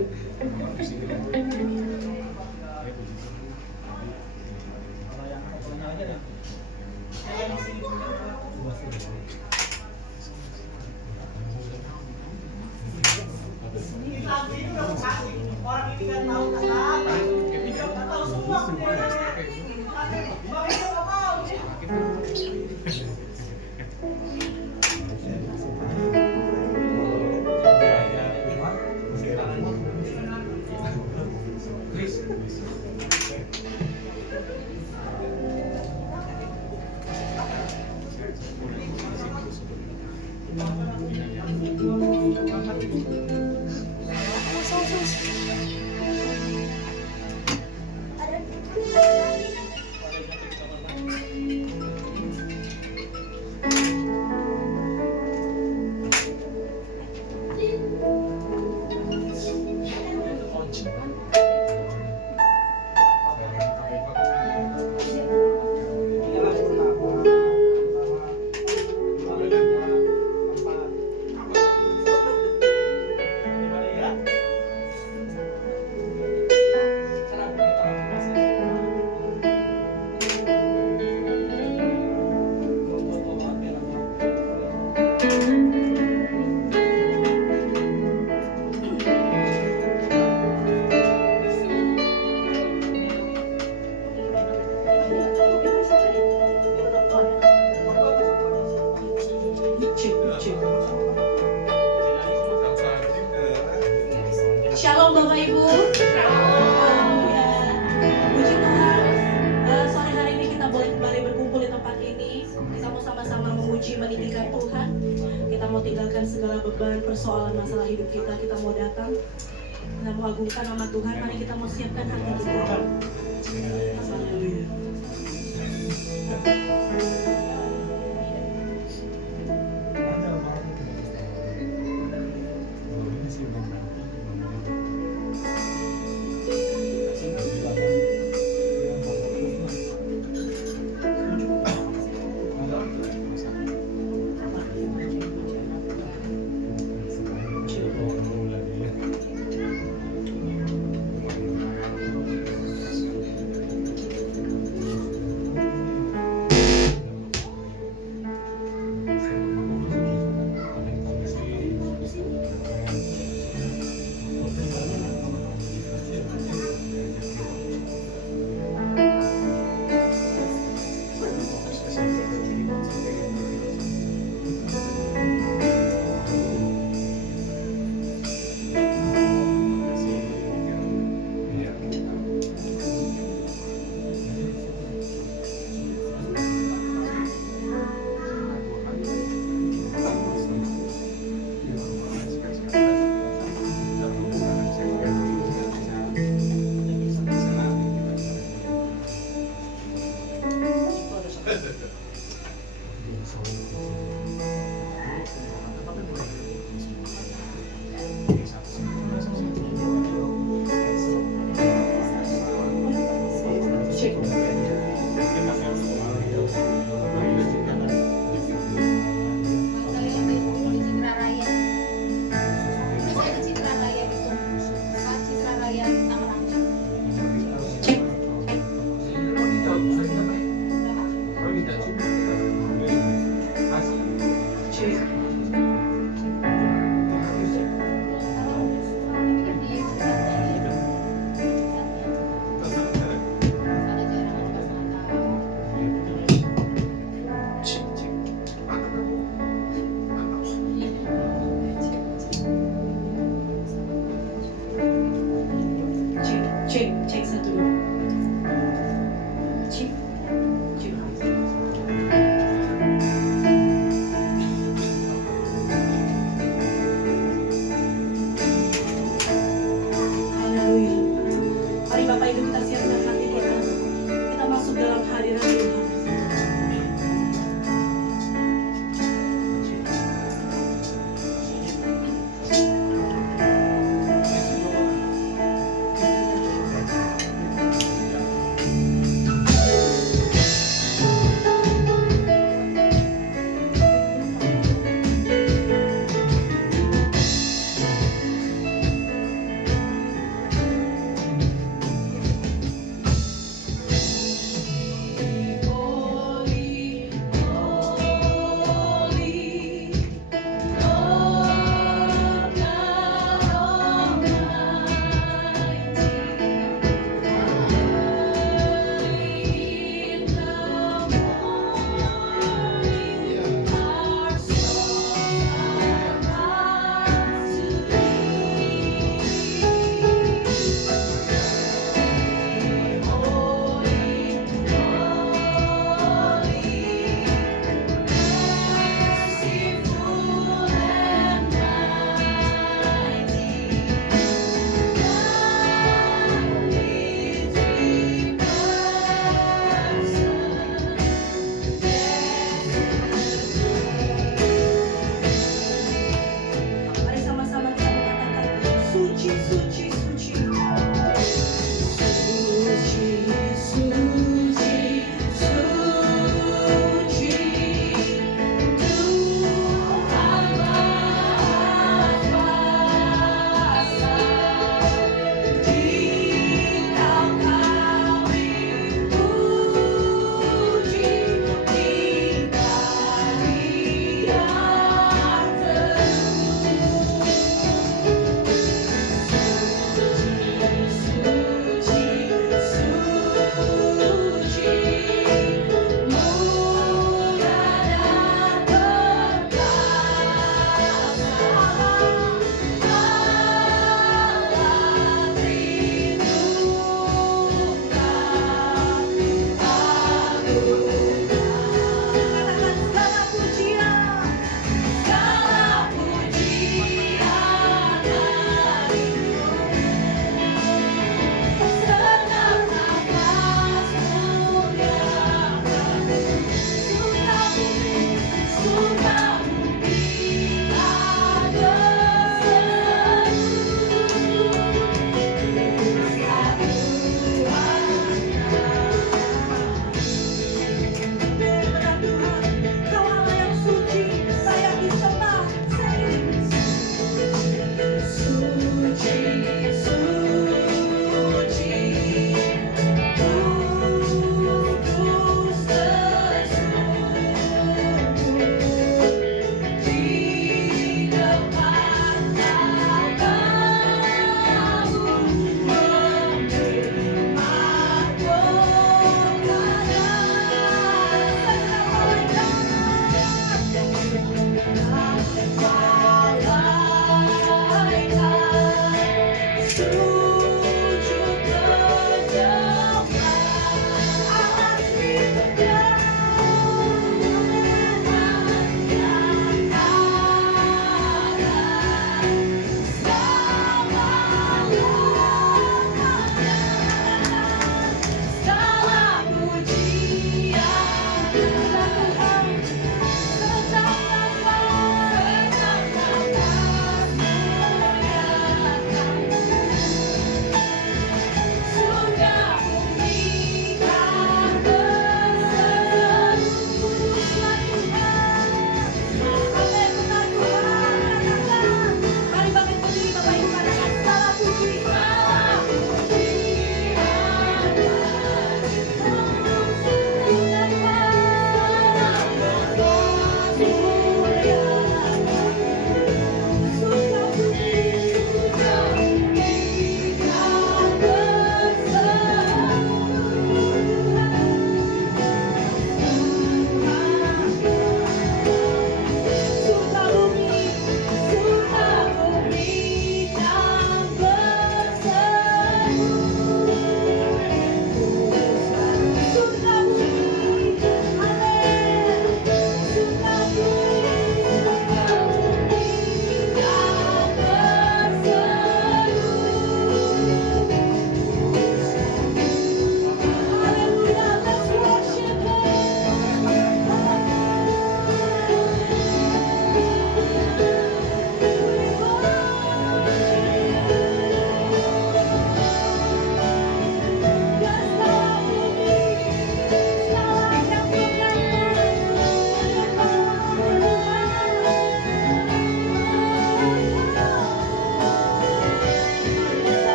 Orang ini kan tahu apa, nggak tahu semua. Makanya nggak mau. Shalom Bapak Ibu. Puji Tuhan, sore hari ini kita boleh kembali berkumpul di tempat ini. Kita mau sama-sama memuji meninggikan Tuhan. Kita mau tinggalkan segala beban, persoalan, masalah hidup kita. Kita mau datang, kita mau agungkan nama Tuhan. Mari kita mau siapkan hati kita. Haleluya. suci, suci, suci.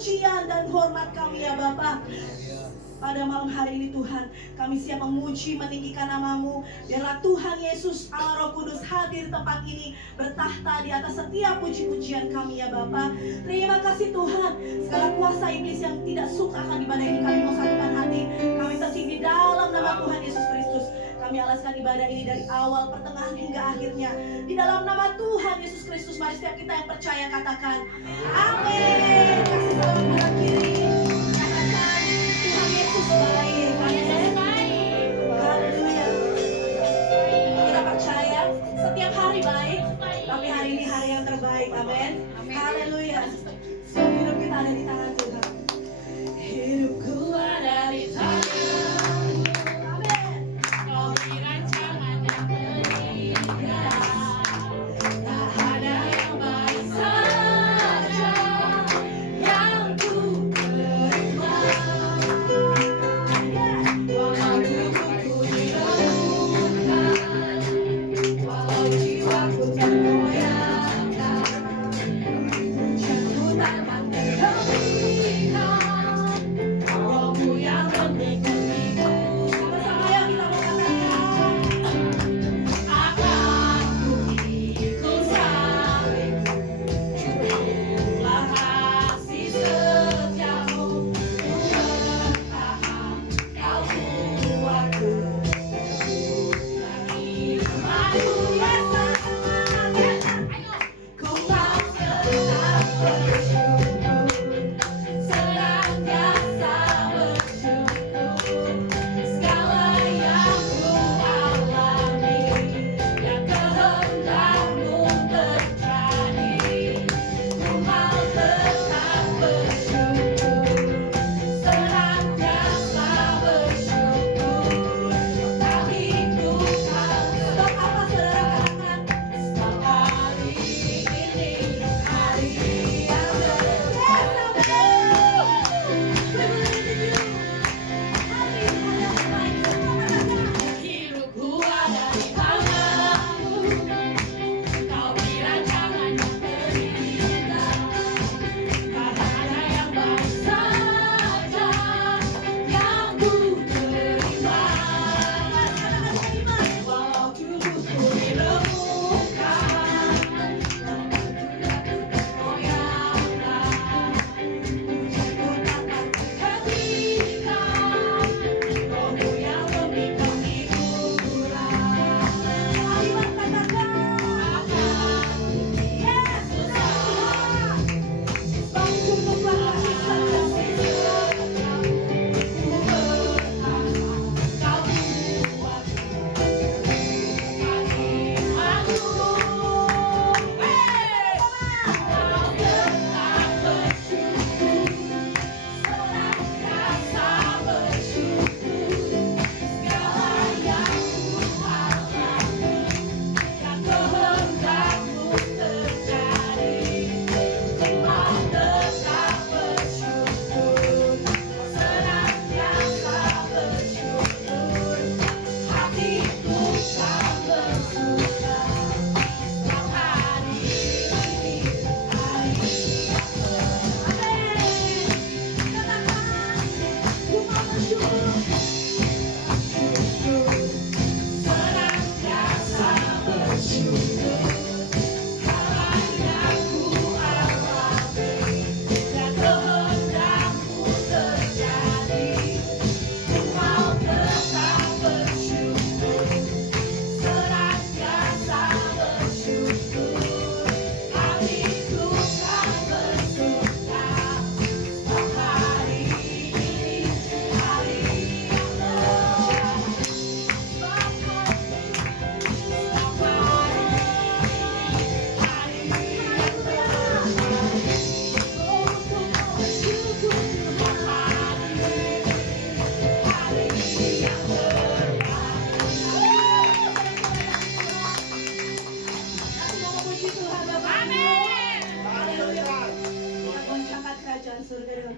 pujian dan hormat kami ya Bapa. Pada malam hari ini Tuhan, kami siap memuji, meninggikan nama-Mu. Biarlah Tuhan Yesus Allah Roh Kudus hadir di tempat ini, bertahta di atas setiap puji-pujian kami ya Bapa. Terima kasih Tuhan, segala kuasa iblis yang tidak suka akan ibadah ini, kami mau satukan hati, kami tercing di dalam nama Tuhan Yesus Kristus. Kami alaskan ibadah ini dari awal, pertengahan hingga akhirnya. Di dalam nama Tuhan Yesus Kristus, mari setiap kita yang percaya katakan amin. Kasih salam kanan kiri, katakan Tuhan Yesus baik. Haleluya. Kita percaya setiap hari baik, tapi hari ini hari yang terbaik. Amin. Haleluya. Hidup kita ada di tangan Tuhan. Hidupku ada di tangan.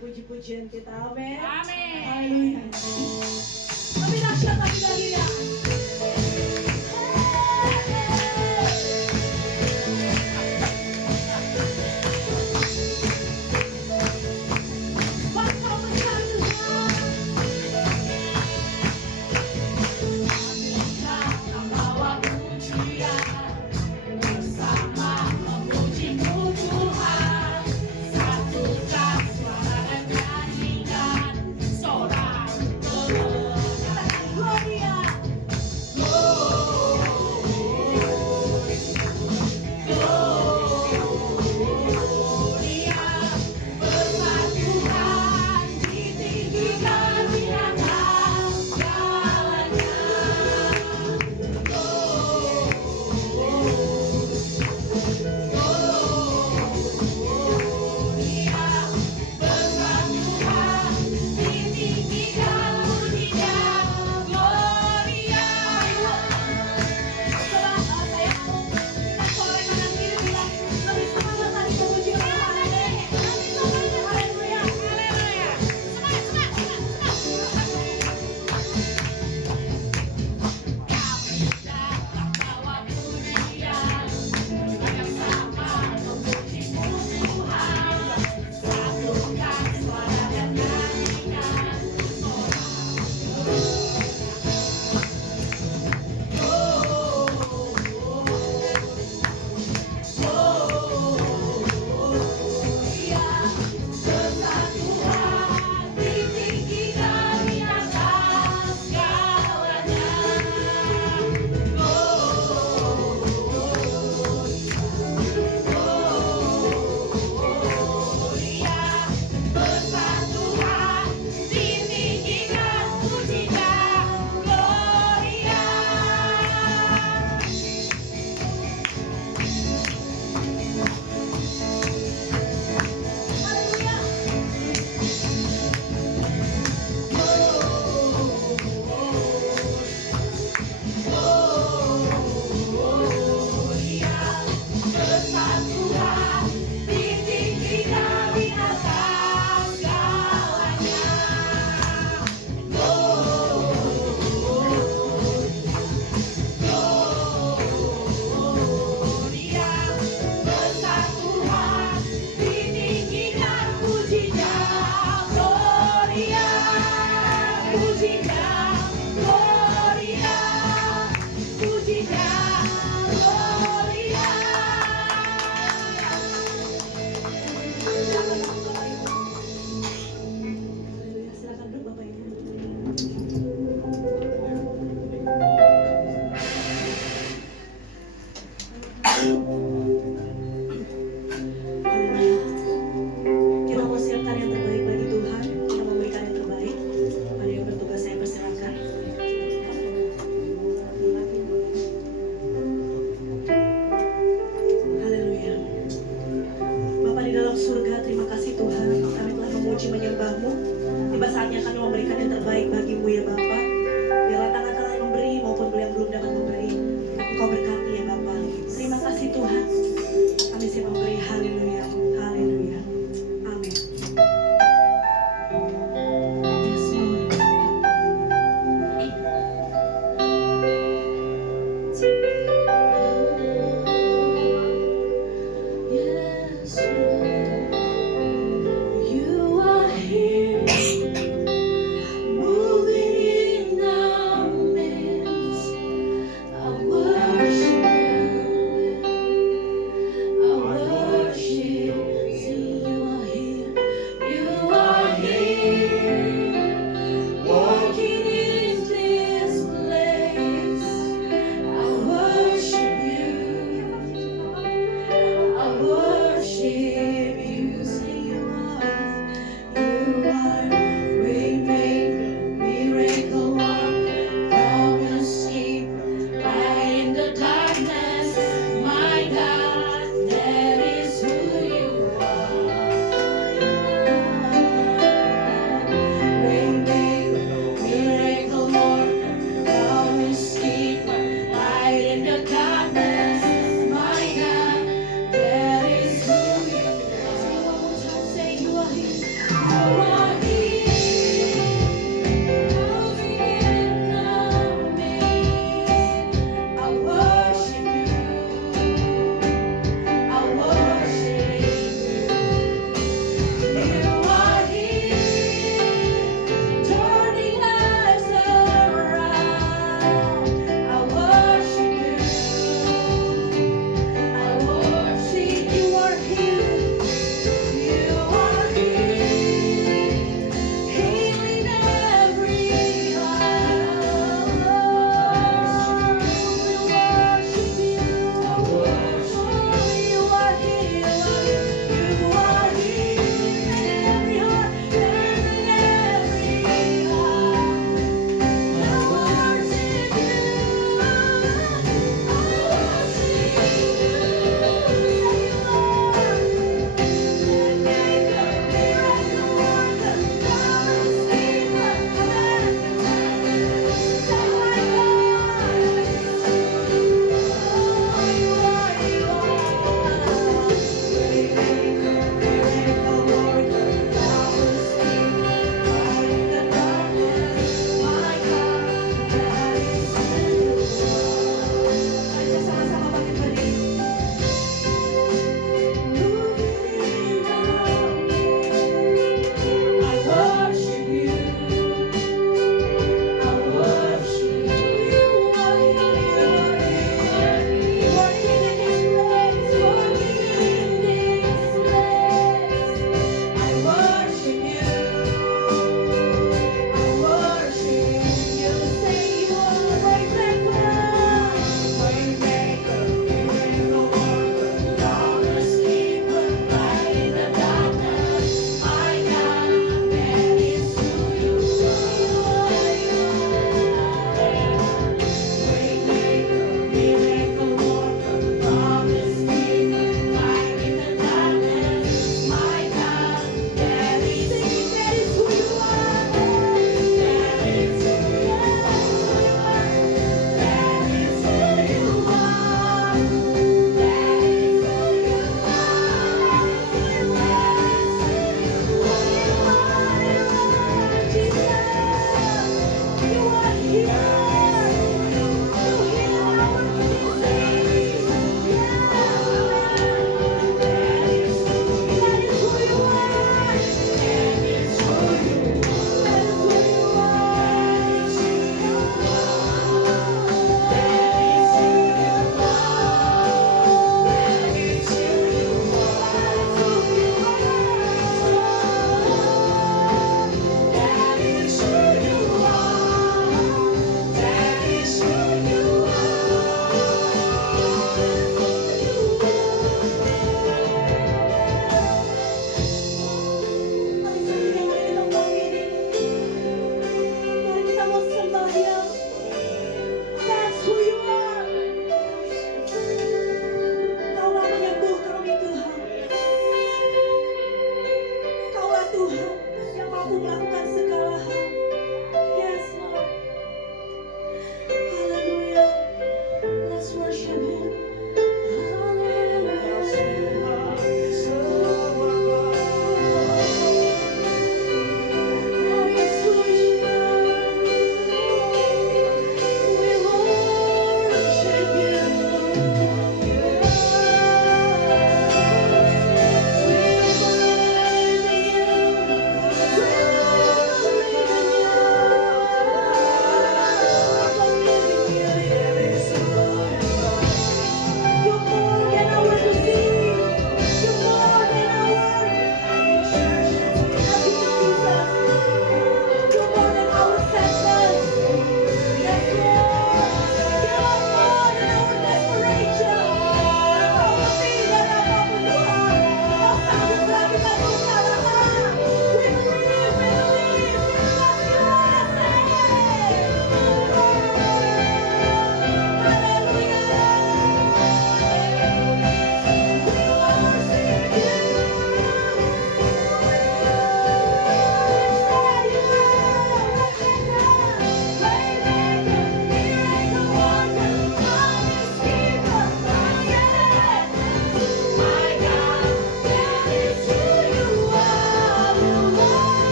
Puji-pujian kita, amin. Haleluya. Lebih dahsyat lagi ya. Tuhan. Kami telah memuji menyembah-Mu. Tiba saatnya kami memberikan yang terbaik bagi-Mu ya Bapa. Biarlah tangan-tangan memberi maupun yang belum dapat memberi, Engkau berkati ya Bapa. Terima kasih Tuhan. Kami siap memberi. Haleluya. Haleluya. Amin. Yes, Lord. Yes, Lord. You are here, moving in our midst. I worship you. I worship. See, you are here. You are here, walking in this place. I worship you. I worship.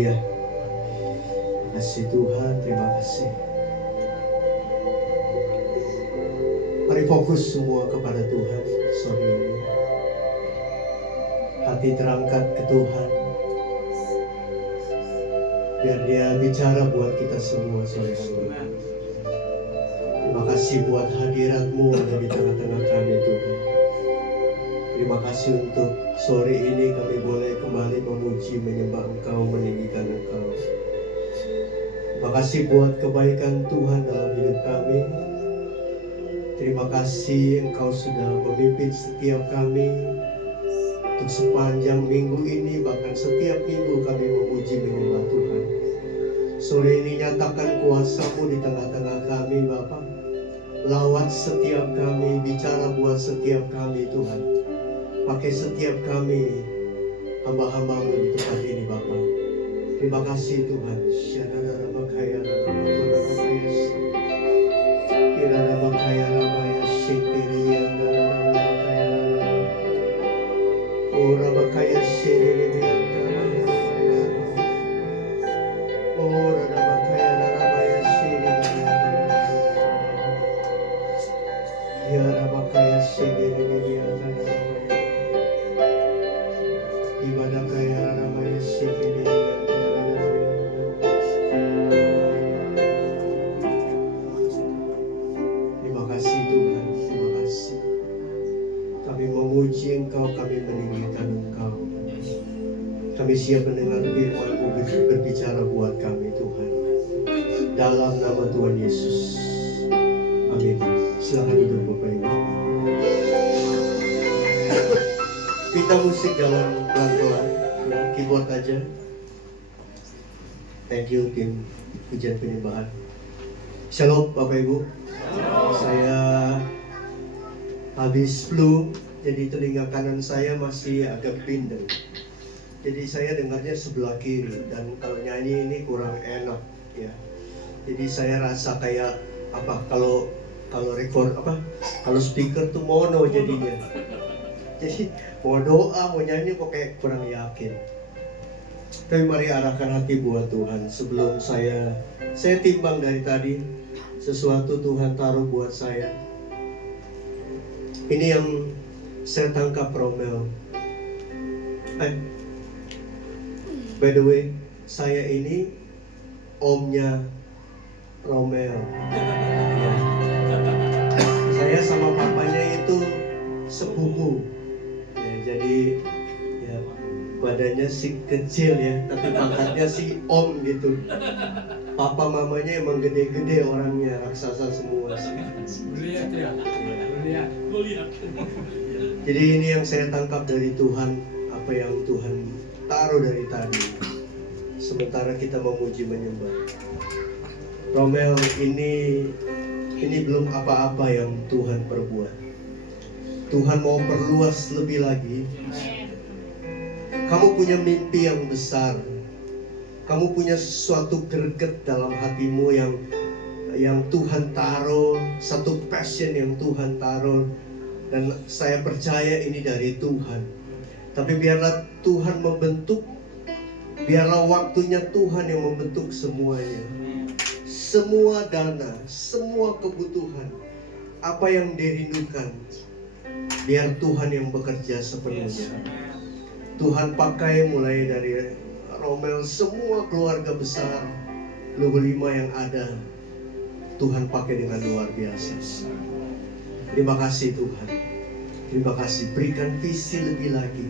Haleluya. Kasih Tuhan, terima kasih. Mari fokus semua kepada Tuhan sore ini. Hati terangkat ke Tuhan, biar Dia bicara buat kita semua sore ini. Terima kasih buat hadirat-Mu ada di tengah-tengah kami Tuhan. Terima kasih untuk sore ini kami boleh kembali memuji, menyembah Engkau, meninggikan Engkau. Terima kasih buat kebaikan Tuhan dalam hidup kami. Terima kasih Engkau sudah memimpin setiap kami untuk sepanjang minggu ini, bahkan setiap minggu kami memuji, menyembah Tuhan. Sore ini nyatakan kuasa-Mu di tengah-tengah kami Bapa. Lawat setiap kami, bicara buat setiap kami Tuhan. Pakai setiap kami, hamba-hamba-Mu di tempat ini Bapa. Terima kasih Tuhan. Terima kasih Tuhan, terima kasih. Kami memuji Engkau, kami meninggikan Engkau. Kami siap mendengar firman-Mu berbicara buat kami Tuhan. Dalam nama Tuhan Yesus. Amin. Silakan duduk Bapak Ibu. Kita musik jalan pelan-pelan, keyboard aja. Thank you tim pujian penyembahan. Shalom Bapak Ibu. Saya habis flu, jadi telinga kanan saya masih agak bindeng. Jadi saya dengarnya sebelah kiri, dan kalau nyanyi ini kurang enak ya. Jadi saya rasa kayak apa, kalau record apa, kalau speaker tuh mono jadinya. Jadi mau doa, mau nyanyi kok kayak kurang yakin. Tapi mari arahkan hati buat Tuhan. Sebelum saya timbang dari tadi, sesuatu Tuhan taruh buat saya. Ini yang saya tangkap Romel. By the way, saya ini omnya Romel. Ya. Saya sama papanya itu sepupu. Ya, jadi ya, badannya sih kecil ya, tapi pangkatnya sih om gitu. Papa mamanya emang gede-gede orangnya, raksasa semua. Lihat ya, lihat. Jadi ini yang saya tangkap dari Tuhan, apa yang Tuhan taruh dari tadi. Sementara kita memuji menyembah. Romel, ini belum apa-apa yang Tuhan perbuat. Tuhan mau perluas lebih lagi. Kamu punya mimpi yang besar. Kamu punya sesuatu greget dalam hatimu yang Tuhan taruh, satu passion yang Tuhan taruh, dan saya percaya ini dari Tuhan. Tapi biarlah Tuhan membentuk, biarlah waktunya Tuhan yang membentuk semuanya. Semua dana, semua kebutuhan, apa yang dirindukan, biar Tuhan yang bekerja sepenuhnya. Tuhan pakai mulai dari Romel, semua keluarga besar, 25 yang ada, Tuhan pakai dengan luar biasa. Terima kasih Tuhan. Terima kasih, berikan visi lebih lagi.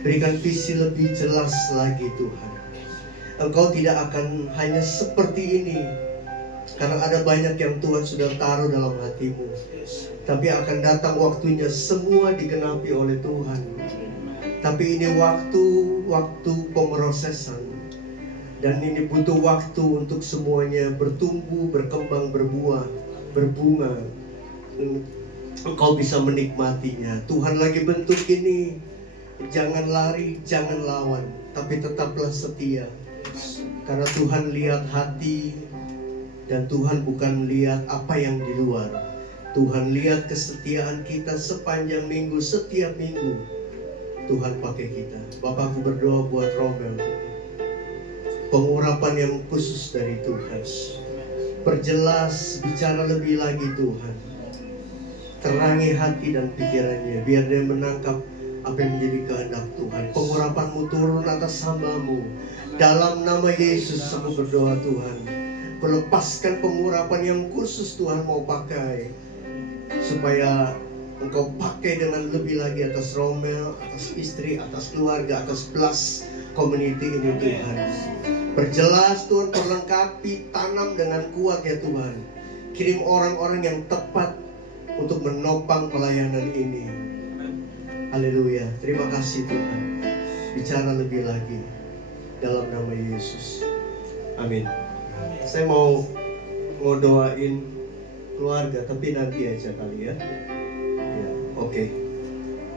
Berikan visi lebih jelas lagi Tuhan. Engkau tidak akan hanya seperti ini, karena ada banyak yang Tuhan sudah taruh dalam hatimu. Tapi akan datang waktunya semua digenapi oleh Tuhan. Tapi ini waktu pemrosesan. Dan ini butuh waktu untuk semuanya bertumbuh, berkembang, berbuah, berbunga. Engkau bisa menikmatinya. Tuhan lagi bentuk ini. Jangan lari, jangan lawan, tapi tetaplah setia. Karena Tuhan lihat hati, dan Tuhan bukan lihat apa yang di luar. Tuhan lihat kesetiaan kita sepanjang minggu, setiap minggu Tuhan pakai kita. Bapak, aku berdoa buat Romel. pengurapan yang khusus dari Tuhan. Perjelas, bicara lebih lagi Tuhan. Terangi hati dan pikirannya, biar dia menangkap apa yang menjadi kehendak Tuhan. Pengurapan-Mu turun atas hamba-Mu. Dalam nama Yesus aku berdoa Tuhan, melepaskan pengurapan yang khusus Tuhan mau pakai, supaya Engkau pakai dengan lebih lagi atas Romel, atas istri, atas keluarga, atas plus community ini Tuhan. Perjelas Tuhan, perlengkapi, tanam dengan kuat ya Tuhan. Kirim orang-orang yang tepat untuk menopang pelayanan ini. Haleluya, terima kasih Tuhan. Bicara lebih lagi dalam nama Yesus. Amin. Saya mau doain keluarga, tapi nanti aja kali ya.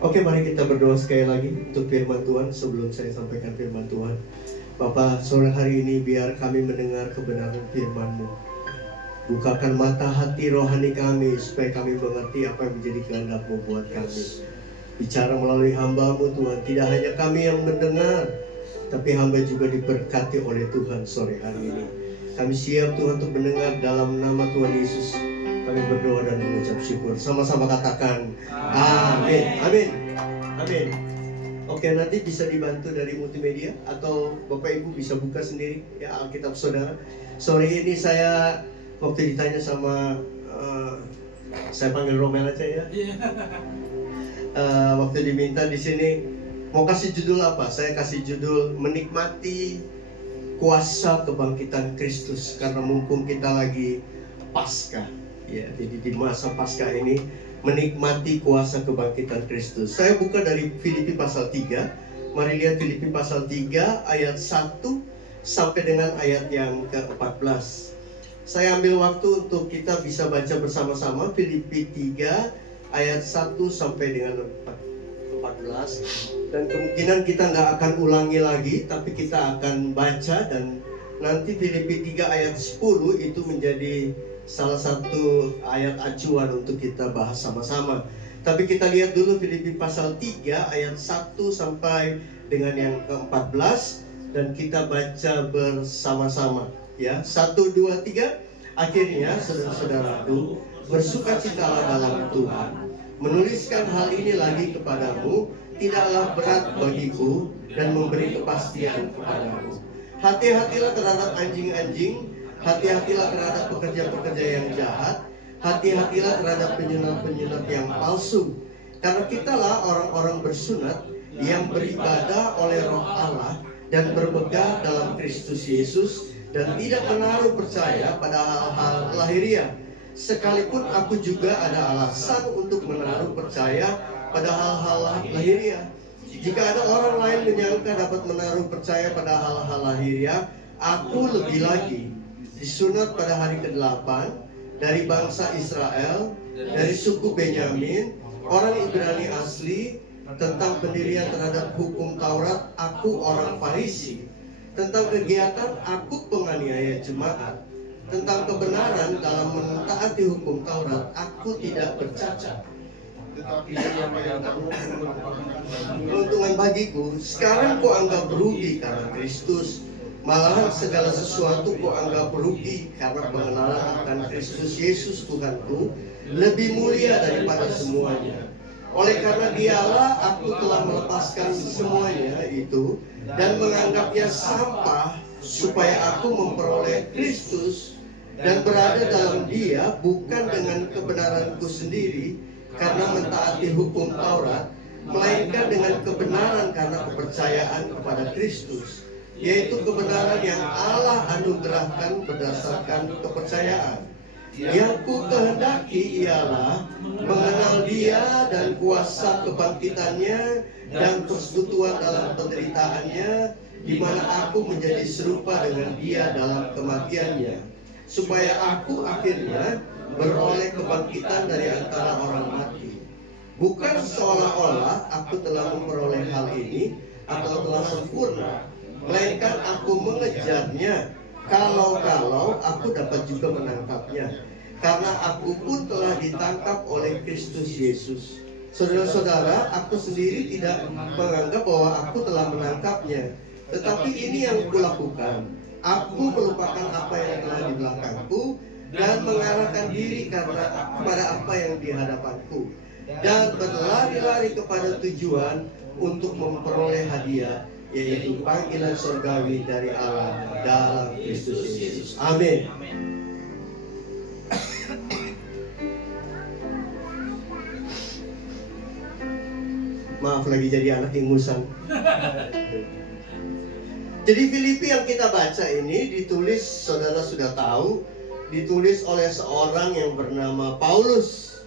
Oke, mari kita berdoa sekali lagi untuk firman Tuhan sebelum saya sampaikan firman Tuhan. Bapak, sore hari ini biar kami mendengar kebenaran firman-Mu. Bukakan mata hati rohani kami supaya kami mengerti apa yang menjadi kehendak-Mu buat kami. Bicara melalui hamba-Mu Tuhan, tidak hanya kami yang mendengar, tapi hamba juga diberkati oleh Tuhan sore hari ini. Kami siap Tuhan untuk mendengar dalam nama Tuhan Yesus. Kami berdoa dan mengucap syukur. Sama-sama katakan amin. Amin. Amin. Oke, nanti bisa dibantu dari multimedia atau Bapak Ibu bisa buka sendiri ya Alkitab Saudara. Sore ini saya waktu ditanya sama saya panggil Romel aja ya. Waktu diminta di sini mau kasih judul apa? Saya kasih judul menikmati kuasa kebangkitan Kristus, karena mumpung kita lagi Paskah. Ya, jadi di masa Paskah ini menikmati kuasa kebangkitan Kristus. Saya buka dari Filipi pasal 3. Mari lihat Filipi pasal 3 ayat 1 sampai dengan ayat yang ke-14. Saya ambil waktu untuk kita bisa baca bersama-sama Filipi 3 ayat 1 sampai dengan 14. Dan kemungkinan kita nggak akan ulangi lagi, tapi kita akan baca, dan nanti Filipi 3 ayat 10 itu menjadi salah satu ayat acuan untuk kita bahas sama-sama. Tapi kita lihat dulu Filipi pasal 3 ayat 1 sampai dengan yang ke-14, dan kita baca bersama-sama ya. 1, 2, 3. Akhirnya saudara-saudaraku, bersukacitalah dalam Tuhan. Menuliskan hal ini lagi kepadamu tidaklah berat bagiku dan memberi kepastian kepadamu. Hati-hatilah terhadap anjing-anjing, hati-hatilah terhadap pekerja-pekerja yang jahat, hati-hatilah terhadap penyenat-penyenat yang palsu. Karena kitalah orang-orang bersunat yang beribadah oleh Roh Allah dan bermegah dalam Kristus Yesus, dan tidak menaruh percaya pada hal-hal lahiriah. Sekalipun aku juga ada alasan untuk menaruh percaya pada hal-hal lahiriah. Jika ada orang lain menyangka dapat menaruh percaya pada hal-hal lahiriah, aku lebih lagi. Disunat pada hari ke-8 dari bangsa Israel, dari suku Benyamin, orang Ibrani asli. Tentang pendirian terhadap hukum Taurat, aku orang Farisi. Tentang kegiatan, aku penganiaya jemaat. Tentang kebenaran dalam mentaati hukum Taurat, aku tidak bercacat. Tetapi keuntungan bagiku sekarang ku anggap rugi karena Kristus. Malahan segala sesuatu ku anggap rugi karena pengenalan akan Kristus Yesus Tuhanku lebih mulia daripada semuanya. Oleh karena Dialah aku telah melepaskan semuanya itu dan menganggapnya sampah, supaya aku memperoleh Kristus dan berada dalam Dia, bukan dengan kebenaranku sendiri karena mentaati hukum Taurat, melainkan dengan kebenaran karena kepercayaan kepada Kristus, yaitu kebenaran yang Allah anugerahkan berdasarkan kepercayaan. Yang ku kehendaki ialah mengenal Dia dan kuasa kebangkitannya dan persekutuan dalam penderitaannya, di mana aku menjadi serupa dengan Dia dalam kematiannya, supaya aku akhirnya beroleh kebangkitan dari antara orang mati. Bukan seolah-olah aku telah memperoleh hal ini atau telah sempurna, melainkan aku mengejarnya kalau aku dapat juga menangkapnya, karena aku pun telah ditangkap oleh Kristus Yesus. Saudara-saudara, aku sendiri tidak menganggap bahwa aku telah menangkapnya, tetapi ini yang kulakukan. Aku melupakan apa yang telah di belakangku dan mengarahkan diri kepada apa yang di hadapanku, dan berlari-lari kepada tujuan untuk memperoleh hadiah, yaitu panggilan surgawi dari Allah dalam Kristus Yesus. Amin. Maaf lagi jadi anak ingusan. Jadi Filipi yang kita baca ini ditulis, saudara sudah tahu, ditulis oleh seorang yang bernama Paulus,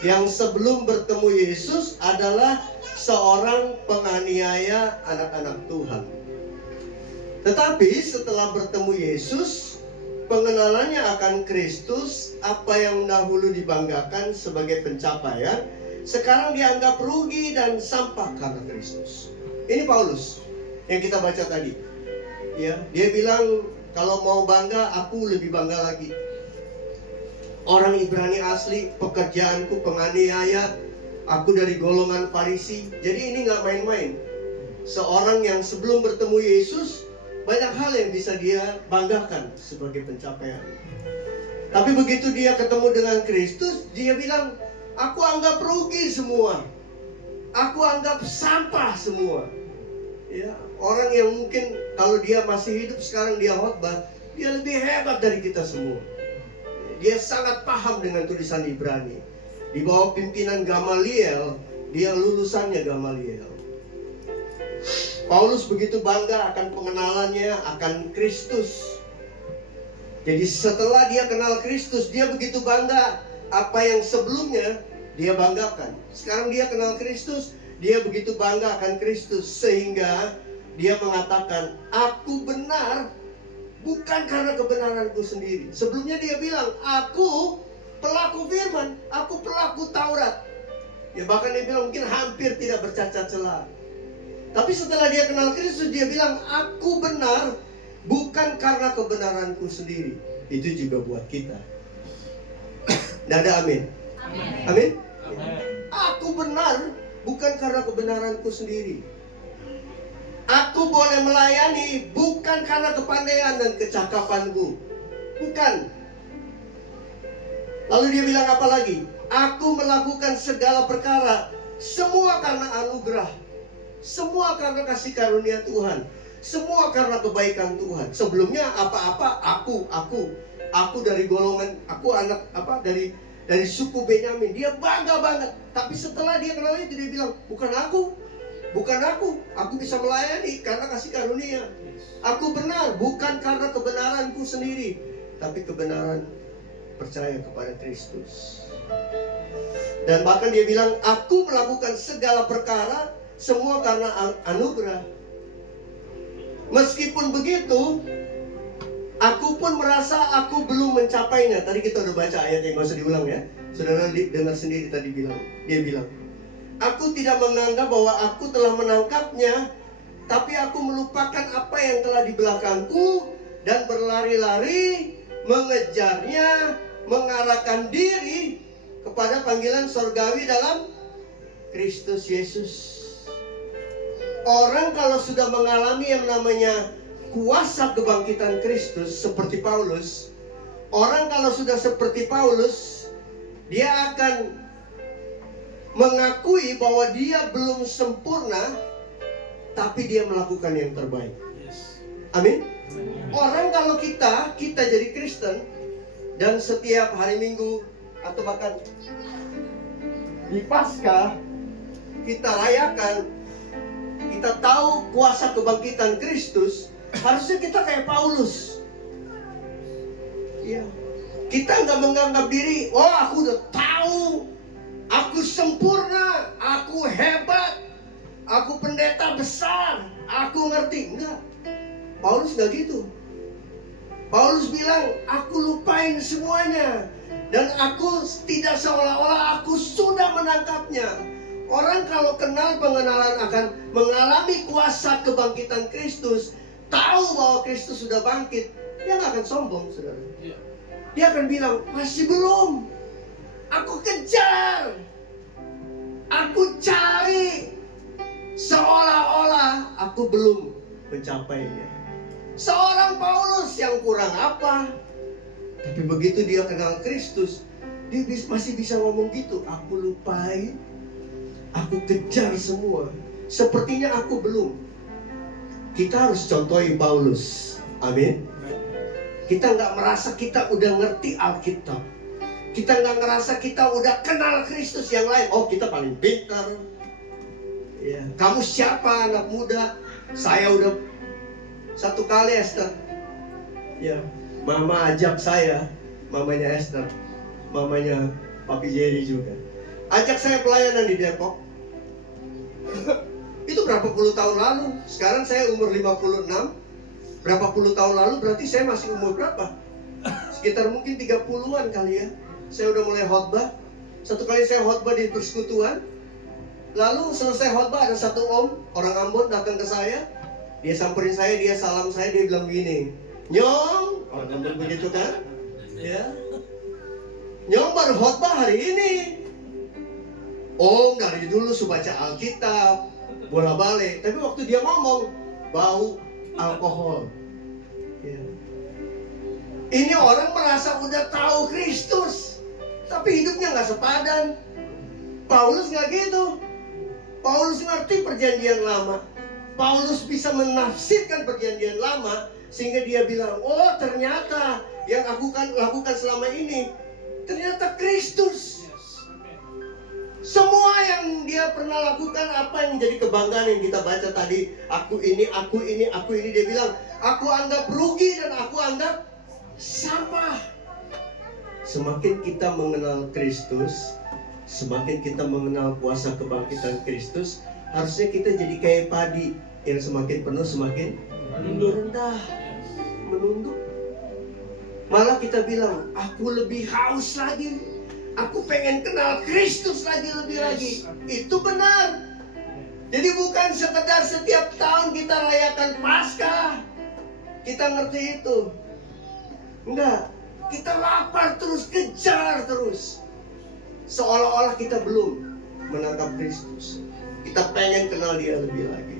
yang sebelum bertemu Yesus adalah seorang penganiaya anak-anak Tuhan. Tetapi setelah bertemu Yesus, pengenalannya akan Kristus, apa yang dahulu dibanggakan sebagai pencapaian, sekarang dianggap rugi dan sampah karena Kristus. Ini Paulus yang kita baca tadi. Ya, dia bilang kalau mau bangga, aku lebih bangga lagi. Orang Ibrani asli, pekerjaanku penganiaya, aku dari golongan Farisi. Jadi ini nggak main-main. Seorang yang sebelum bertemu Yesus, banyak hal yang bisa dia banggakan sebagai pencapaian. Tapi begitu dia ketemu dengan Kristus, dia bilang, aku anggap rugi semua. Aku anggap sampah semua. Ya, orang yang mungkin kalau dia masih hidup sekarang dia khotbah, dia lebih hebat dari kita semua. Dia sangat paham dengan tulisan Ibrani. Di bawah pimpinan Gamaliel, dia lulusannya Gamaliel. Paulus begitu bangga akan pengenalannya akan Kristus. Jadi setelah dia kenal Kristus, dia begitu bangga apa yang sebelumnya dia banggakan. Sekarang dia kenal Kristus, dia begitu bangga akan Kristus, sehingga dia mengatakan, aku benar bukan karena kebenaranku sendiri. Sebelumnya dia bilang, aku pelaku firman, aku pelaku Taurat. Ya bahkan dia bilang mungkin hampir tidak bercacat celah. Tapi setelah dia kenal Kristus, dia bilang, aku benar bukan karena kebenaranku sendiri. Itu juga buat kita. Nada amin. Amin. Aku benar bukan karena kebenaranku sendiri. Aku boleh melayani bukan karena kepandaian dan kecakapanku. Bukan. Lalu dia bilang apa lagi? Aku melakukan segala perkara semua karena anugerah. Semua karena kasih karunia Tuhan. Semua karena kebaikan Tuhan. Sebelumnya apa-apa aku dari golongan, aku anak dari suku Benyamin. Dia bangga banget. Tapi setelah dia kenal itu, dia bilang, bukan aku bisa melayani karena kasih karunia. Aku benar bukan karena kebenaranku sendiri, tapi kebenaran percaya kepada Kristus. Dan bahkan dia bilang, aku melakukan segala perkara semua karena anugerah. Meskipun begitu, aku pun merasa aku belum mencapainya. Tadi kita udah baca ayatnya, nggak usah diulang ya. Saudara dengar sendiri tadi dia bilang, aku tidak menganggap bahwa aku telah menangkapnya, tapi aku melupakan apa yang telah di belakangku dan berlari-lari mengejarnya, mengarahkan diri kepada panggilan surgawi dalam Kristus Yesus. Orang kalau sudah mengalami yang namanya kuasa kebangkitan Kristus seperti Paulus, orang kalau sudah seperti Paulus, dia akan mengakui bahwa dia belum sempurna, tapi dia melakukan yang terbaik. Amin. Orang kalau kita jadi Kristen, dan setiap hari Minggu atau bahkan di Paskah kita rayakan, kita tahu kuasa kebangkitan Kristus, harusnya kita kayak Paulus. Ya. Kita nggak menganggap diri, oh aku udah tahu, aku sempurna, aku hebat, aku pendeta besar, aku ngerti. Enggak. Paulus nggak gitu. Paulus bilang, aku lupain semuanya, dan aku tidak seolah-olah aku sudah menangkapnya. Orang kalau kenal pengenalan akan mengalami kuasa kebangkitan Kristus, tahu bahwa Kristus sudah bangkit, dia nggak akan sombong, saudara. Dia akan bilang, masih belum. Aku kejar, aku cari, seolah-olah aku belum mencapainya. Seorang Paulus yang kurang apa? Tapi begitu dia kenal Kristus, dia masih bisa ngomong gitu. Aku lupain, aku kejar semua. Sepertinya aku belum. Kita harus contohi Paulus. Amin. Kita nggak merasa kita udah ngerti Alkitab. Kita nggak ngerasa kita udah kenal Kristus yang lain. Oh, kita paling pintar. Ya. Kamu siapa anak muda? Saya udah satu kali Esther. Ya, Mama ajak saya, mamanya Esther, mamanya Papi Jerry juga. Ajak saya pelayanan di Depok. Itu berapa puluh tahun lalu? Sekarang saya umur 56. Berapa puluh tahun lalu berarti saya masih umur berapa? Sekitar mungkin 30-an kali ya. Saya udah mulai khotbah. Satu kali saya khotbah di persekutuan. Lalu selesai khotbah ada satu om, orang Ambon datang ke saya. Dia samperin saya, dia salam saya, dia bilang begini, "Nyong," orang Ambon begitu kan? Ya. "Nyong baru khotbah hari ini." Om dari dulu suka baca Alkitab, bola-balik. Tapi waktu dia ngomong, bau alkohol. Ya. Ini orang merasa udah tahu Kristus, tapi hidupnya nggak sepadan. Paulus nggak gitu. Paulus ngerti perjanjian lama. Paulus bisa menafsirkan perjanjian lama sehingga dia bilang, oh ternyata yang aku lakukan selama ini ternyata Kristus. Semua yang dia pernah lakukan, apa yang menjadi kebanggaan yang kita baca tadi, aku ini, dia bilang, aku anggap rugi dan aku anggap sampah. Semakin kita mengenal Kristus, semakin kita mengenal kuasa kebangkitan Kristus, harusnya kita jadi kayak padi yang semakin penuh semakin rendah, menunduk. Malah kita bilang, aku lebih haus lagi, aku pengen kenal Kristus lebih lagi. Itu benar. Jadi bukan sekedar setiap tahun kita rayakan Paskah, kita ngerti itu. Enggak, kita lapar terus, kejar terus. Seolah-olah kita belum menangkap Kristus. Kita pengen kenal dia lebih lagi.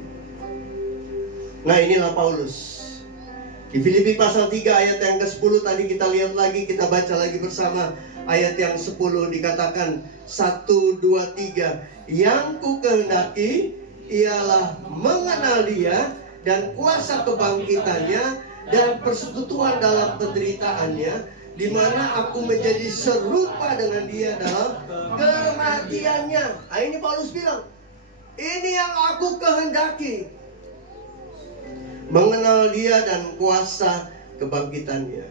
Nah inilah Paulus. Di Filipi pasal 3 ayat yang ke-10 tadi kita lihat lagi, kita baca lagi bersama. Ayat yang 10 dikatakan 1, 2, 3. Yang ku kehendaki ialah mengenal dia dan kuasa kebangkitannya dan persekutuan dalam penderitaannya, di mana aku menjadi serupa dengan dia dalam kematiannya. Nah, ini Paulus bilang, ini yang aku kehendaki, mengenal dia dan kuasa kebangkitannya,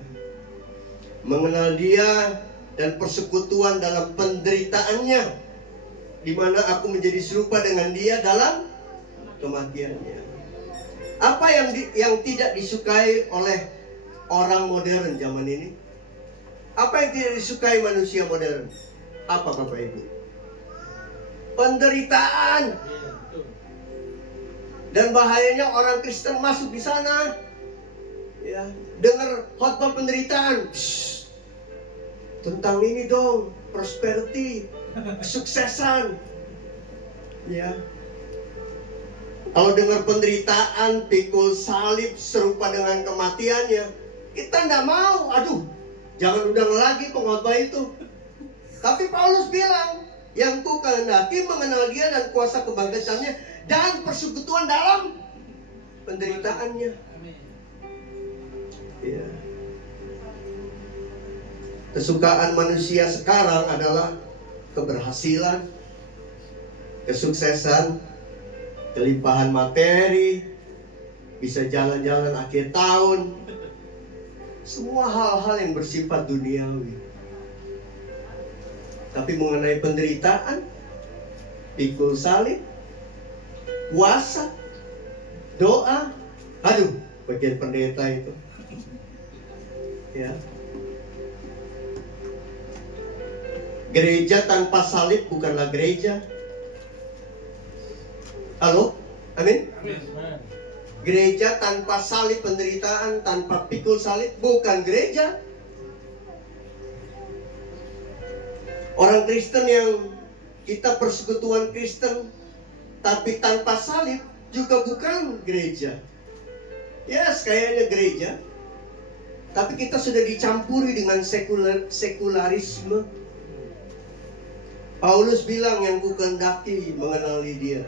mengenal dia dan persekutuan dalam penderitaannya, di mana aku menjadi serupa dengan dia dalam kematiannya. Apa yang tidak disukai oleh orang modern zaman ini? Apa yang tidak disukai manusia modern? Apa Bapak Ibu? Penderitaan. Dan bahayanya orang Kristen masuk di sana, ya, dengar khotbah penderitaan. Tentang ini dong, prosperity, kesuksesan. Ya. Kalau dengar penderitaan, pikul salib serupa dengan kematiannya, kita enggak mau. Aduh, jangan undang lagi pengkhotbah itu. Tapi Paulus bilang, yang ku kehendaki mengenal dia dan kuasa kebangkitannya dan persekutuan dalam penderitaannya. Ya. Kesukaan manusia sekarang adalah keberhasilan, kesuksesan, kelimpahan materi, bisa jalan-jalan akhir tahun, semua hal-hal yang bersifat duniawi. Tapi mengenai penderitaan, pikul salib, puasa, doa, aduh, bagian pendeta itu. Ya. Gereja tanpa salib bukanlah gereja. Halo? Amin? Gereja tanpa salib penderitaan, tanpa pikul salib bukan gereja. Orang Kristen yang kita persekutuan Kristen tapi tanpa salib juga bukan gereja. Yes, kayaknya gereja. Tapi kita sudah dicampuri dengan sekularisme. Paulus bilang yang kukehendaki mengenali dia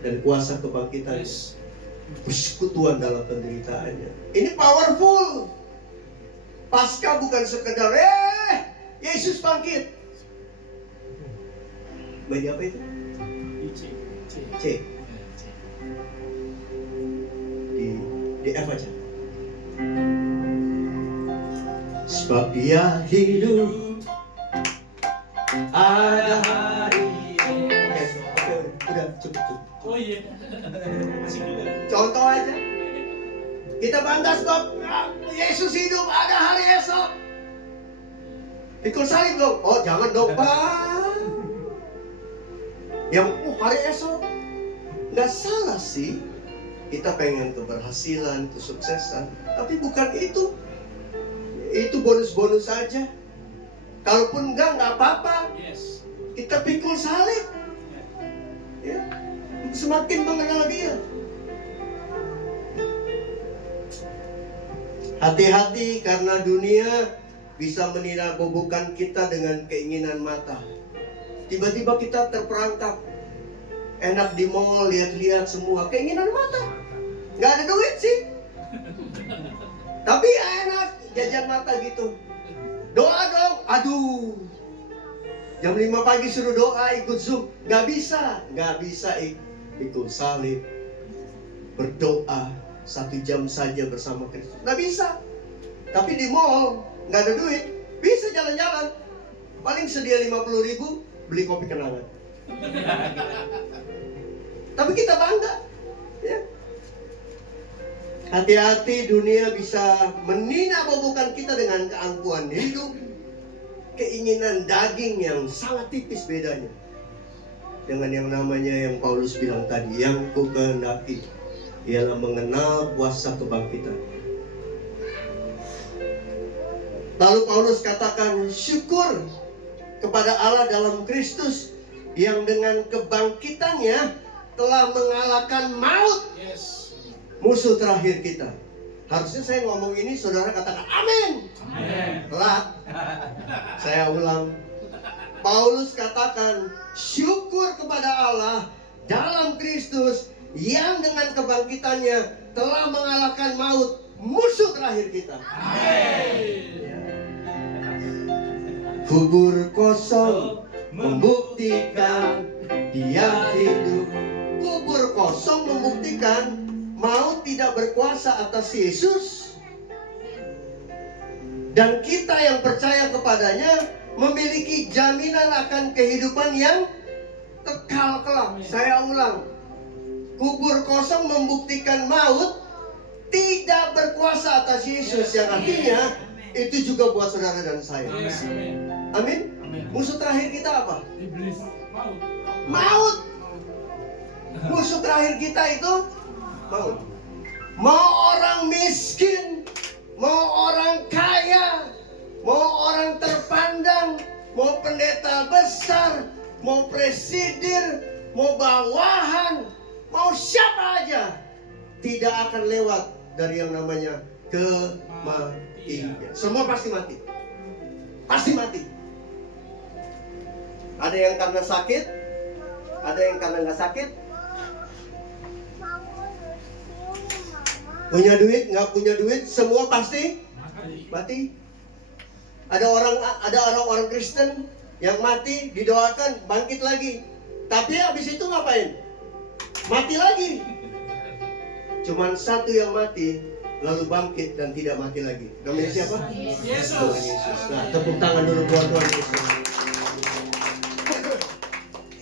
dan kuasa kebangkitan, persekutuan dalam penderitaannya. Ini powerful. Paskah bukan sekedar Yesus bangkit. Bagi apa itu? C. Di F aja. Sebab dia hidup, ada hari. Oke, udah cukup. Oh iya. Masih juga. Contoh aja. Kita bangga sebab Yesus hidup, ada hari esok. Pikul salib dong. Oh jangan dong Pak. Yang hari esok. Nggak salah sih. Kita pengen keberhasilan, kesuksesan. Tapi bukan itu. Itu bonus-bonus saja. Kalaupun nggak apa-apa. Yes. Kita pikul salib. Ya. Semakin mengenal dia. Hati-hati karena dunia bisa meninabobokan kita dengan keinginan mata. Tiba-tiba kita terperangkap. Enak di mall, lihat-lihat semua. Keinginan mata. Nggak ada duit sih. Tapi enak jajan mata gitu. Doa dong. Aduh. Jam 5 pagi suruh doa ikut Zoom. Nggak bisa ikut salib. Berdoa 1 jam saja bersama Kristus. Nggak bisa. Tapi di mall nggak ada duit. Bisa jalan-jalan. Paling sedia 50.000 beli kopi kenangan. Tapi kita bangga. Ya. Hati-hati, dunia bisa meninabobokan kita dengan keangkuhan hidup, keinginan daging yang sangat tipis bedanya dengan yang namanya yang Paulus bilang tadi, yang kukehendaki ialah mengenal kuasa kebangkitan. Lalu Paulus katakan syukur kepada Allah dalam Kristus yang dengan kebangkitannya telah mengalahkan maut. Yes. Musuh terakhir kita. Harusnya saya ngomong ini, saudara katakan amin. Amin. Telat. Saya ulang. Paulus katakan syukur kepada Allah dalam Kristus yang dengan kebangkitannya telah mengalahkan maut, musuh terakhir kita. Amin. Kubur kosong membuktikan dia hidup. Kubur kosong membuktikan maut tidak berkuasa atas Yesus. Dan kita yang percaya kepadanya memiliki jaminan akan kehidupan yang kekal kelak. Saya ulang. Kubur kosong membuktikan maut tidak berkuasa atas Yesus. Yang artinya itu juga buat saudara dan saya. Yes. Amin. Amin. Musuh terakhir kita apa? Iblis. Maut. Musuh terakhir kita itu maut. Mau orang miskin, mau orang kaya, mau orang terpandang, mau pendeta besar, mau presiden, mau bawahan, mau siapa aja, tidak akan lewat dari yang namanya kematian. Semua pasti mati. Pasti mati. Ada yang karena sakit, ada yang karena nggak sakit. Punya duit, nggak punya duit, semua pasti mati. Ada orang Kristen yang mati, didoakan, bangkit lagi. Tapi habis itu ngapain? Mati lagi. Cuman satu yang mati, lalu bangkit dan tidak mati lagi. Namanya siapa? Yesus. Tuhan Yesus. Nah, tepuk tangan dulu buat Tuhan Yesus.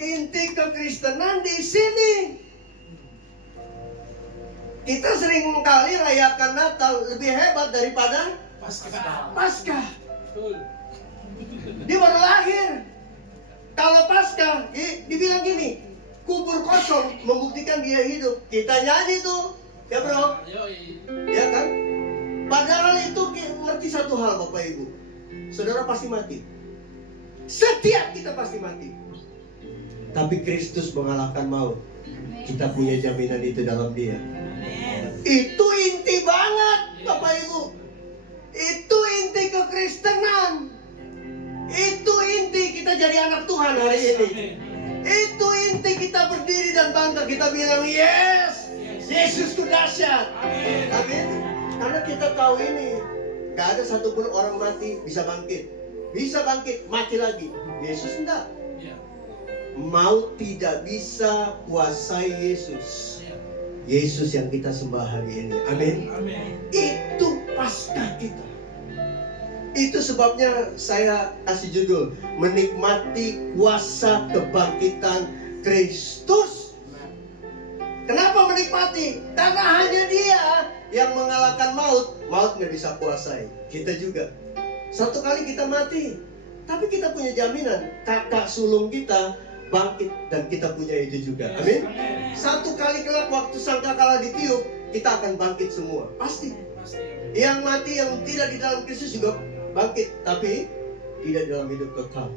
Inti kekristenan di sini. Kita sering kali rayakan Natal lebih hebat daripada Paskah. Betul. Dia baru lahir. Kalau Paskah, dibilang gini, kubur kosong membuktikan dia hidup. Kita nyanyi tuh, ya bro, ya kan? Padahal itu ngerti satu hal Bapak Ibu, saudara pasti mati. Setiap kita pasti mati. Tapi Kristus mengalahkan maut. Kita punya jaminan itu dalam Dia. Itu inti banget, Bapak Ibu. Itu inti kekristenan. Itu inti kita jadi anak Tuhan hari ini. Itu inti kita berdiri dan bangga. Kita bilang, yes, Yesusku dahsyat. Amin. Karena kita tahu ini, gak ada satupun orang mati bisa bangkit. Bisa bangkit, mati lagi. Yesus enggak. Maut tidak bisa kuasai Yesus. Yesus yang kita sembah hari ini. Amin. Itu Paskah kita. Itu sebabnya saya kasih judul, menikmati kuasa kebangkitan Kristus. Kenapa menikmati? Karena hanya Dia yang mengalahkan maut. Maut nggak bisa kuasai. Kita juga. Satu kali kita mati, tapi kita punya jaminan kakak sulung kita bangkit, dan kita punya itu juga. Amin. Satu kali kelak waktu sangkakala ditiup, kita akan bangkit semua. Pasti. Yang mati yang tidak di dalam Kristus juga bangkit, tapi tidak dalam hidup kekal.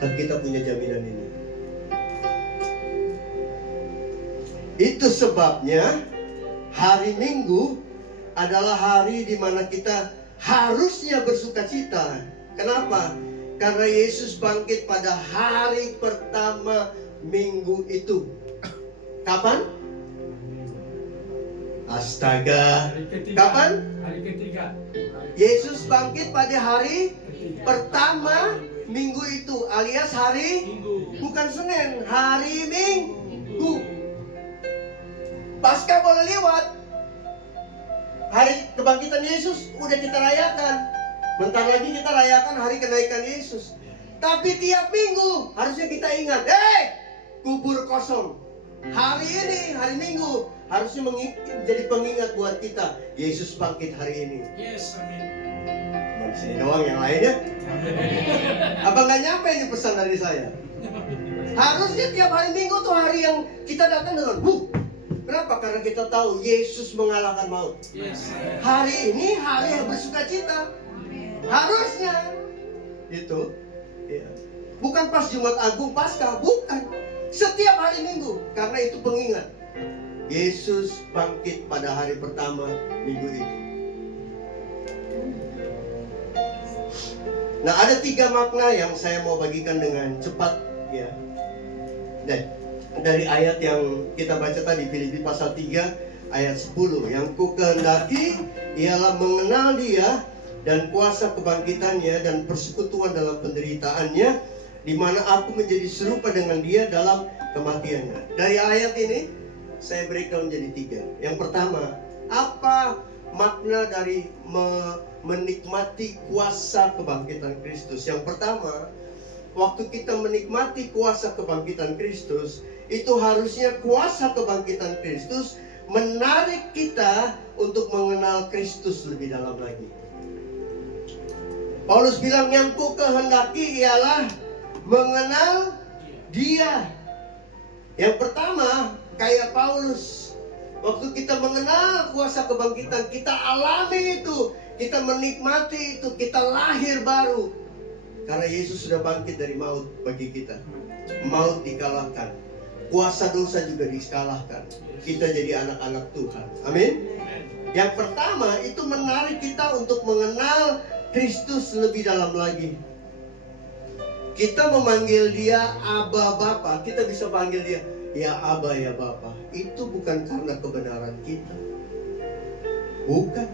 Dan kita punya jaminan ini. Itu sebabnya hari Minggu adalah hari di mana kita harusnya bersukacita. Kenapa? Karena Yesus bangkit pada hari pertama minggu itu. Kapan? Astaga. Kapan? Hari ketiga. Yesus bangkit pada hari pertama minggu itu, alias hari bukan Senin, hari Minggu. Paskah boleh lewat. Hari kebangkitan Yesus udah kita rayakan. Bentar lagi kita rayakan hari kenaikan Yesus. Tapi tiap minggu harusnya kita ingat, kubur kosong. Hari ini, hari Minggu, harusnya menjadi pengingat buat kita. Yesus bangkit hari ini. Yes, amin. Cuma di sini doang, yang lainnya. Apa nggak nyampe ini pesan dari saya? Harusnya tiap hari Minggu tuh hari yang kita datang dengan Kenapa? Karena kita tahu Yesus mengalahkan maut. Yes. Hari ini hari yang bersukacita. Harusnya itu, ya. Bukan pas Jumat Agung Paskah, bukan. Setiap hari Minggu, karena itu pengingat Yesus bangkit pada hari pertama minggu itu. Nah, ada 3 makna yang saya mau bagikan dengan cepat, ya. Dari ayat yang kita baca tadi, Filipi pasal 3 ayat 10, yang ku kehendaki ialah mengenal Dia dan kuasa kebangkitannya dan persekutuan dalam penderitaannya, di mana aku menjadi serupa dengan Dia dalam kematiannya. Dari ayat ini saya breakdown jadi 3. Yang pertama, apa makna dari menikmati kuasa kebangkitan Kristus? Yang pertama, waktu kita menikmati kuasa kebangkitan Kristus, itu harusnya kuasa kebangkitan Kristus menarik kita untuk mengenal Kristus lebih dalam lagi. Paulus bilang, yang ku kehendaki ialah mengenal Dia. Yang pertama, kayak Paulus, waktu kita mengenal kuasa kebangkitan, kita alami itu, kita menikmati itu, kita lahir baru. Karena Yesus sudah bangkit dari maut bagi kita. Maut dikalahkan, kuasa dosa juga dikalahkan. Kita jadi anak-anak Tuhan. Amin. Yang pertama itu menarik kita untuk mengenal Kristus lebih dalam lagi. Kita memanggil Dia Aba Bapa. Kita bisa panggil Dia ya Aba ya Bapa. Itu bukan karena kebenaran kita. Bukan.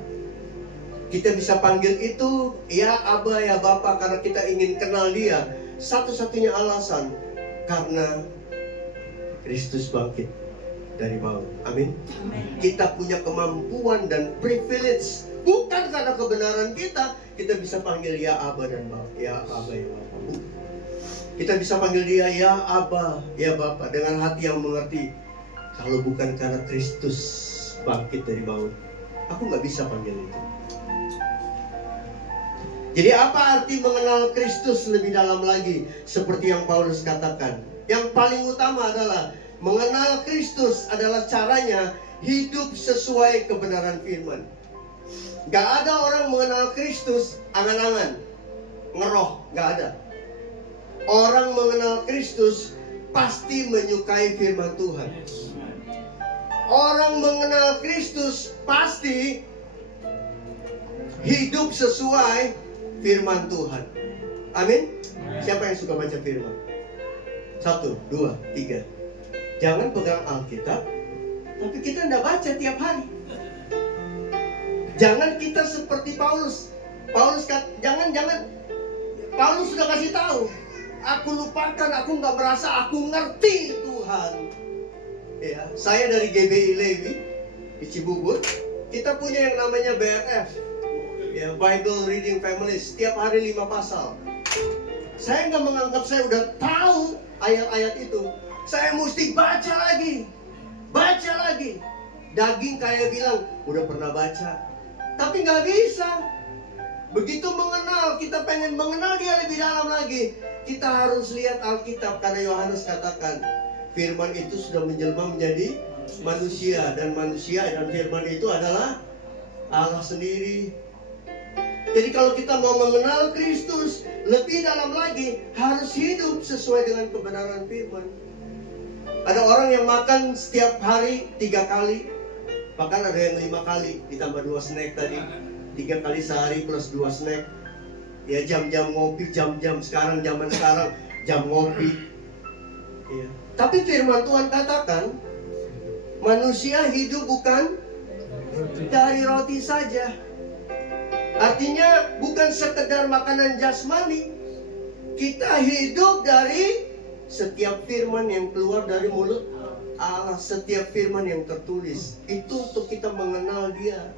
Kita bisa panggil itu ya Aba ya Bapa karena kita ingin kenal Dia. Satu-satunya alasan karena Kristus bangkit dari maut. Amin. Kita punya kemampuan dan privilege, bukan karena kebenaran kita. Kita bisa panggil ya Aba dan Bapa, ya Aba ya Bapa. Kita bisa panggil Dia ya Aba ya Bapa dengan hati yang mengerti. Kalau bukan karena Kristus bangkit dari maut, aku nggak bisa panggil itu. Jadi apa arti mengenal Kristus lebih dalam lagi? Seperti yang Paulus katakan, yang paling utama adalah mengenal Kristus adalah caranya hidup sesuai kebenaran firman. Gak ada orang mengenal Kristus angan-angan, ngeroh, gak ada. Orang mengenal Kristus pasti menyukai firman Tuhan. orang mengenal Kristus pasti hidup sesuai firman Tuhan. Amin. Siapa yang suka baca firman? 1, 2, 3. Jangan pegang Alkitab, tapi kita tidak baca tiap hari. Jangan kita seperti Paulus. Jangan. Paulus sudah kasih tahu, aku lupakan, aku nggak merasa aku ngerti Tuhan. Ya, saya dari GBI Lewi di Cibubur, kita punya yang namanya BRF, ya, Bible Reading Family. Setiap hari 5 pasal. Saya nggak menganggap saya udah tahu ayat-ayat itu. Saya mesti baca lagi. Daging kayak bilang, udah pernah baca, tapi nggak bisa. Begitu mengenal, kita pengen mengenal dia lebih dalam lagi, kita harus lihat Alkitab. Karena Yohanes katakan, firman itu sudah menjelma menjadi manusia. Dan firman itu adalah Allah sendiri. Jadi kalau kita mau mengenal Kristus lebih dalam lagi, harus hidup sesuai dengan kebenaran firman. Ada orang yang makan setiap hari 3 kali, bahkan ada yang 5 kali, ditambah 2 snack tadi. 3 kali sehari plus 2 snack. Ya, jam-jam ngopi, jam-jam sekarang, zaman sekarang jam ngopi. Ya. Tapi firman Tuhan katakan, manusia hidup bukan dari roti saja. Artinya bukan sekedar makanan jasmani. Kita hidup dari setiap firman yang keluar dari mulut Allah, setiap firman yang tertulis. Itu untuk kita mengenal dia,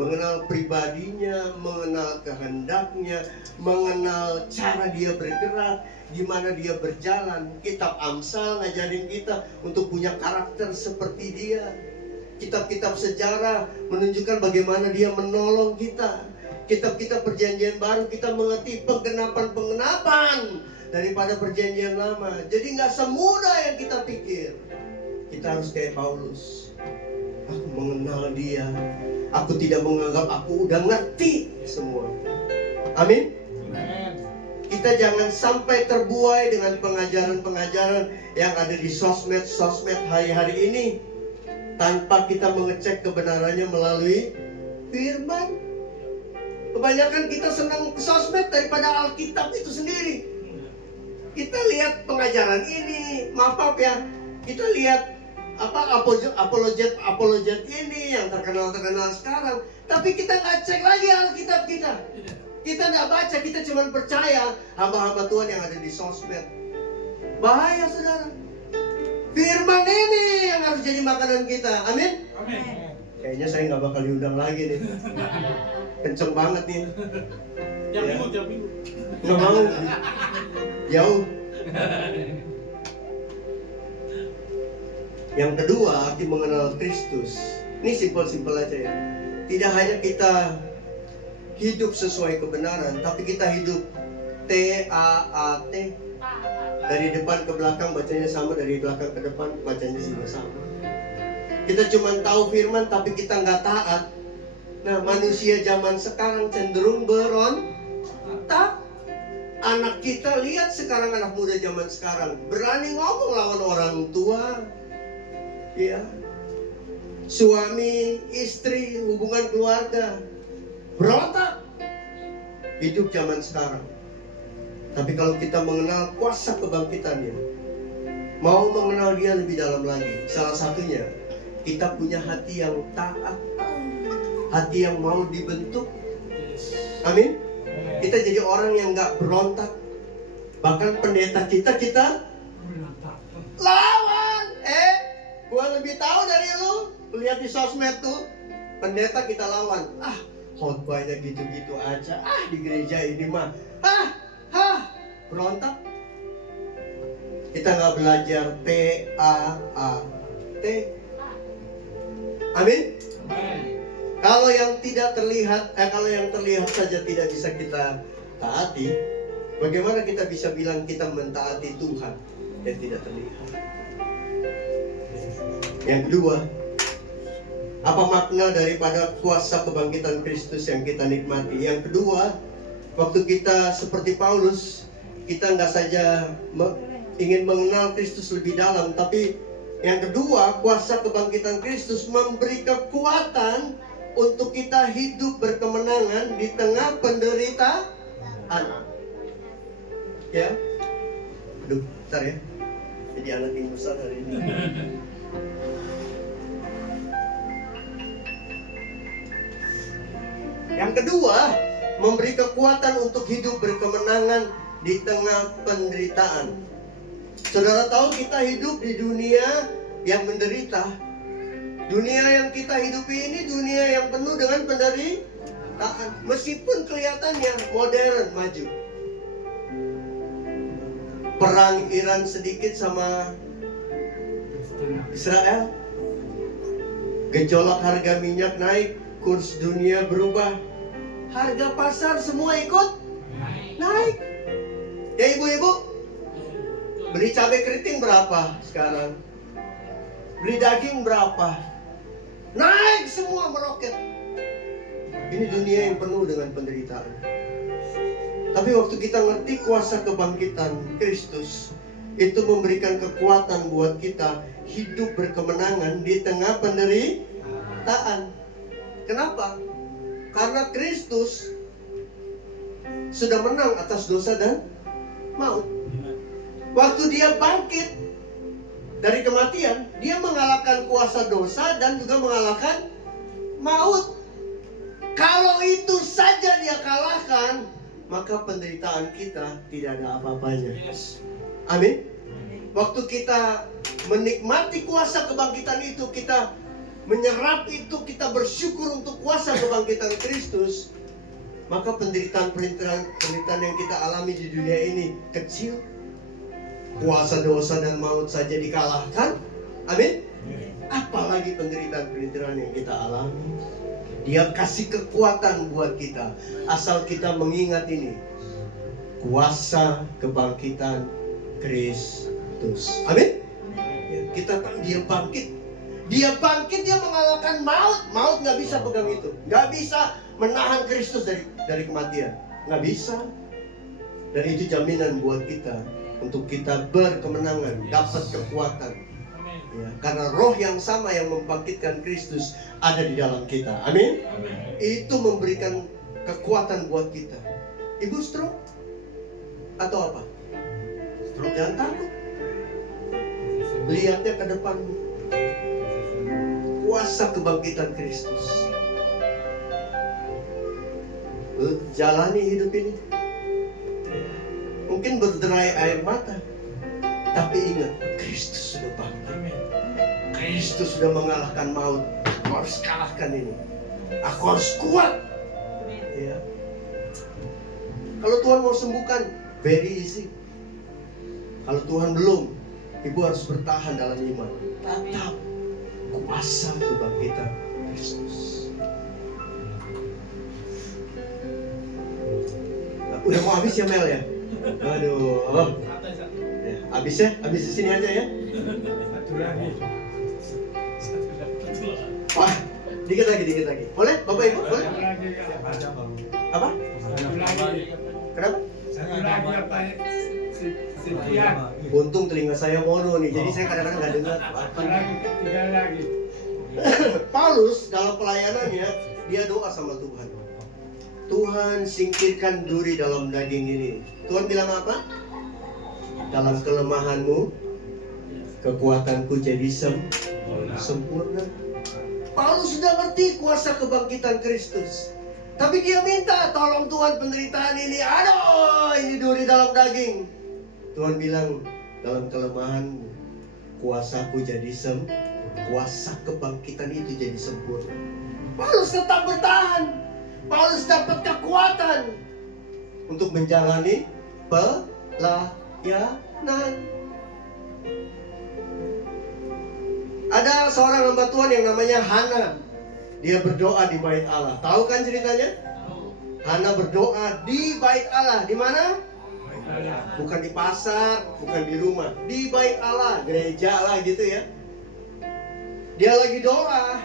mengenal pribadinya, mengenal kehendaknya, mengenal cara dia bergerak, gimana dia berjalan. Kitab Amsal ngajarin kita untuk punya karakter seperti dia. Kitab-kitab sejarah menunjukkan bagaimana dia menolong kita. Kitab-kitab perjanjian baru kita mengerti penggenapan daripada perjanjian lama. Jadi nggak semudah yang kita pikir. Kita harus kayak Paulus. Aku mengenal dia. Aku tidak menganggap aku udah ngerti semua. Amin. Kita jangan sampai terbuai dengan pengajaran-pengajaran yang ada di sosmed hari-hari ini tanpa kita mengecek kebenarannya melalui firman. Kebanyakan kita senang sosmed daripada Alkitab itu sendiri. Kita lihat pengajaran ini, maaf ya, kita lihat apologet ini yang terkenal sekarang, tapi kita nggak cek lagi Alkitab kita. Kita nggak baca, kita cuma percaya hamba-hamba Tuhan yang ada di sosmed. Bahaya, saudara. Firman ini yang harus jadi makanan kita. Amin. Kayaknya saya nggak bakal diundang lagi nih. Kenceng banget nih. Jam minggu. Nggak mau. Jauh. Yang kedua, arti mengenal Kristus. Ini simpel-simpel aja ya. Tidak hanya kita hidup sesuai kebenaran, tapi kita hidup T-A-A-T. Dari depan ke belakang bacanya sama, dari belakang ke depan bacanya juga sama. Kita cuma tahu firman tapi kita nggak taat. Nah, manusia zaman sekarang cenderung berontak. Anak kita, lihat sekarang anak muda zaman sekarang berani ngomong lawan orang tua. Ya. Suami, istri, hubungan keluarga berontak. Hidup zaman sekarang. Tapi kalau kita mengenal kuasa kebangkitannya, mau mengenal dia lebih dalam lagi, salah satunya kita punya hati yang taat, hati yang mau dibentuk. Amin. Kita jadi orang yang gak berontak. Bahkan pendeta kita lawan. Gua lebih tahu dari lu. Lihat di sosmed tuh, pendeta kita lawan. Khotbahnya gitu-gitu aja. Di gereja ini mah berontak. Kita gak belajar T-A-A-T. Amin. Kalau yang tidak terlihat, kalau yang terlihat saja tidak bisa kita taati, bagaimana kita bisa bilang kita mentaati Tuhan yang tidak terlihat? Yang kedua, apa makna daripada kuasa kebangkitan Kristus yang kita nikmati? Yang kedua, waktu kita seperti Paulus, kita nggak saja ingin mengenal Kristus lebih dalam, tapi Yang kedua, kuasa kebangkitan Kristus memberi kekuatan untuk kita hidup berkemenangan di tengah penderitaan. Ya, aduh, bentar ya. Jadi anak ingusan hari ini. Yang kedua, memberi kekuatan untuk hidup berkemenangan di tengah penderitaan. Saudara tahu kita hidup di dunia yang menderita. Dunia yang kita hidupi ini dunia yang penuh dengan penderitaan. Meskipun kelihatannya modern, maju. Perang Iran sedikit sama Israel. Gejolak harga minyak naik, kurs dunia berubah. Harga pasar semua ikut naik. Ya ibu-ibu, beli cabai keriting berapa sekarang? Beli daging berapa? Naik semua, meroket. Ini dunia yang penuh dengan penderitaan. Tapi waktu kita ngerti kuasa kebangkitan Kristus, itu memberikan kekuatan buat kita hidup berkemenangan di tengah penderitaan. Kenapa? Karena Kristus sudah menang atas dosa dan maut. Waktu dia bangkit dari kematian, dia mengalahkan kuasa dosa dan juga mengalahkan maut. Kalau itu saja dia kalahkan, maka penderitaan kita tidak ada apa-apanya. Amin. Waktu kita menikmati kuasa kebangkitan itu, kita menyerap itu, kita bersyukur untuk kuasa kebangkitan Kristus, maka penderitaan yang kita alami di dunia ini kecil. Kuasa dosa dan maut saja dikalahkan. Amin. Apalagi penderitaan yang kita alami. Dia kasih kekuatan buat kita, asal kita mengingat ini, kuasa kebangkitan Kristus. Amin. Ya, kita tahu dia bangkit. Dia bangkit, dia mengalahkan maut. Maut nggak bisa pegang itu, nggak bisa menahan Kristus dari kematian, nggak bisa. Dan itu jaminan buat kita untuk kita berkemenangan, dapat kekuatan. Ya, karena roh yang sama yang membangkitkan Kristus ada di dalam kita. Amin. Itu memberikan kekuatan buat kita. Ibu stroke atau apa? Stroke, jangan takut. Lihatnya ke depan. Kuasa kebangkitan Kristus. Jalani hidup ini. Mungkin berderai air mata, tapi ingat, Kristus sudah bangkit. Kristus sudah mengalahkan maut. Aku harus kalahkan ini. Aku harus kuat. Ya. Kalau Tuhan mau sembuhkan, very easy. Kalau Tuhan belum, ibu harus bertahan dalam iman. Tetap kuasa kebangkitan Kristus. Nah, udah mau habis ya Mel ya? Aduh. Ya, habis ya? Habis di sini aja ya? Wah, dikit lagi. Boleh? Bapak Ibu, boleh? Apa? Kenapa? Untung telinga saya mono nih, jadi saya kadang-kadang nggak dengar. Paulus dalam pelayanannya, dia doa sama Tuhan. Tuhan, singkirkan duri dalam daging ini. Tuhan bilang apa? Dalam kelemahanmu, kekuatanku jadi sempurna. Paulus sudah ngerti kuasa kebangkitan Kristus, tapi dia minta, tolong Tuhan penderitaan ini. Aduh, ini duri dalam daging. Tuhan bilang, dalam kelemahanmu, kuasaku jadi kuasa kebangkitan itu jadi sempurna. Paulus tetap bertahan. Paulus dapat kekuatan untuk menjalani pelayanan. Ada seorang hamba Tuhan yang namanya Hana. Dia berdoa di bait Allah. Tahu kan ceritanya? Hana berdoa di bait Allah. Di mana? Bukan di pasar, bukan di rumah. Di bait Allah, gereja lah gitu ya. Dia lagi doa.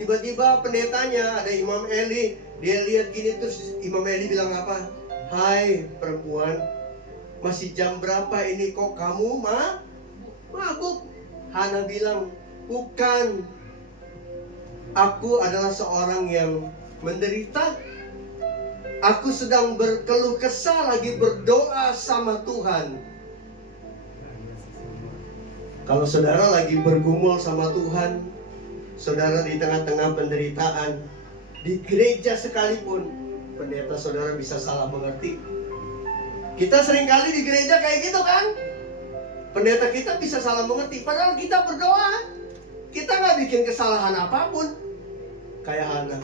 Tiba-tiba pendetanya, ada Imam Eli. Dia lihat gini, terus Imam Eli bilang apa? Hai perempuan, masih jam berapa ini kok kamu mabuk? Hana bilang, bukan, aku adalah seorang yang menderita. Aku sedang berkeluh kesah, lagi berdoa sama Tuhan. Kalau saudara lagi bergumul sama Tuhan, saudara di tengah-tengah penderitaan, di gereja sekalipun, pendeta saudara bisa salah mengerti. Kita seringkali di gereja kayak gitu kan? Pendeta kita bisa salah mengerti, padahal kita berdoa. Kita nggak bikin kesalahan apapun. Kayak Hana,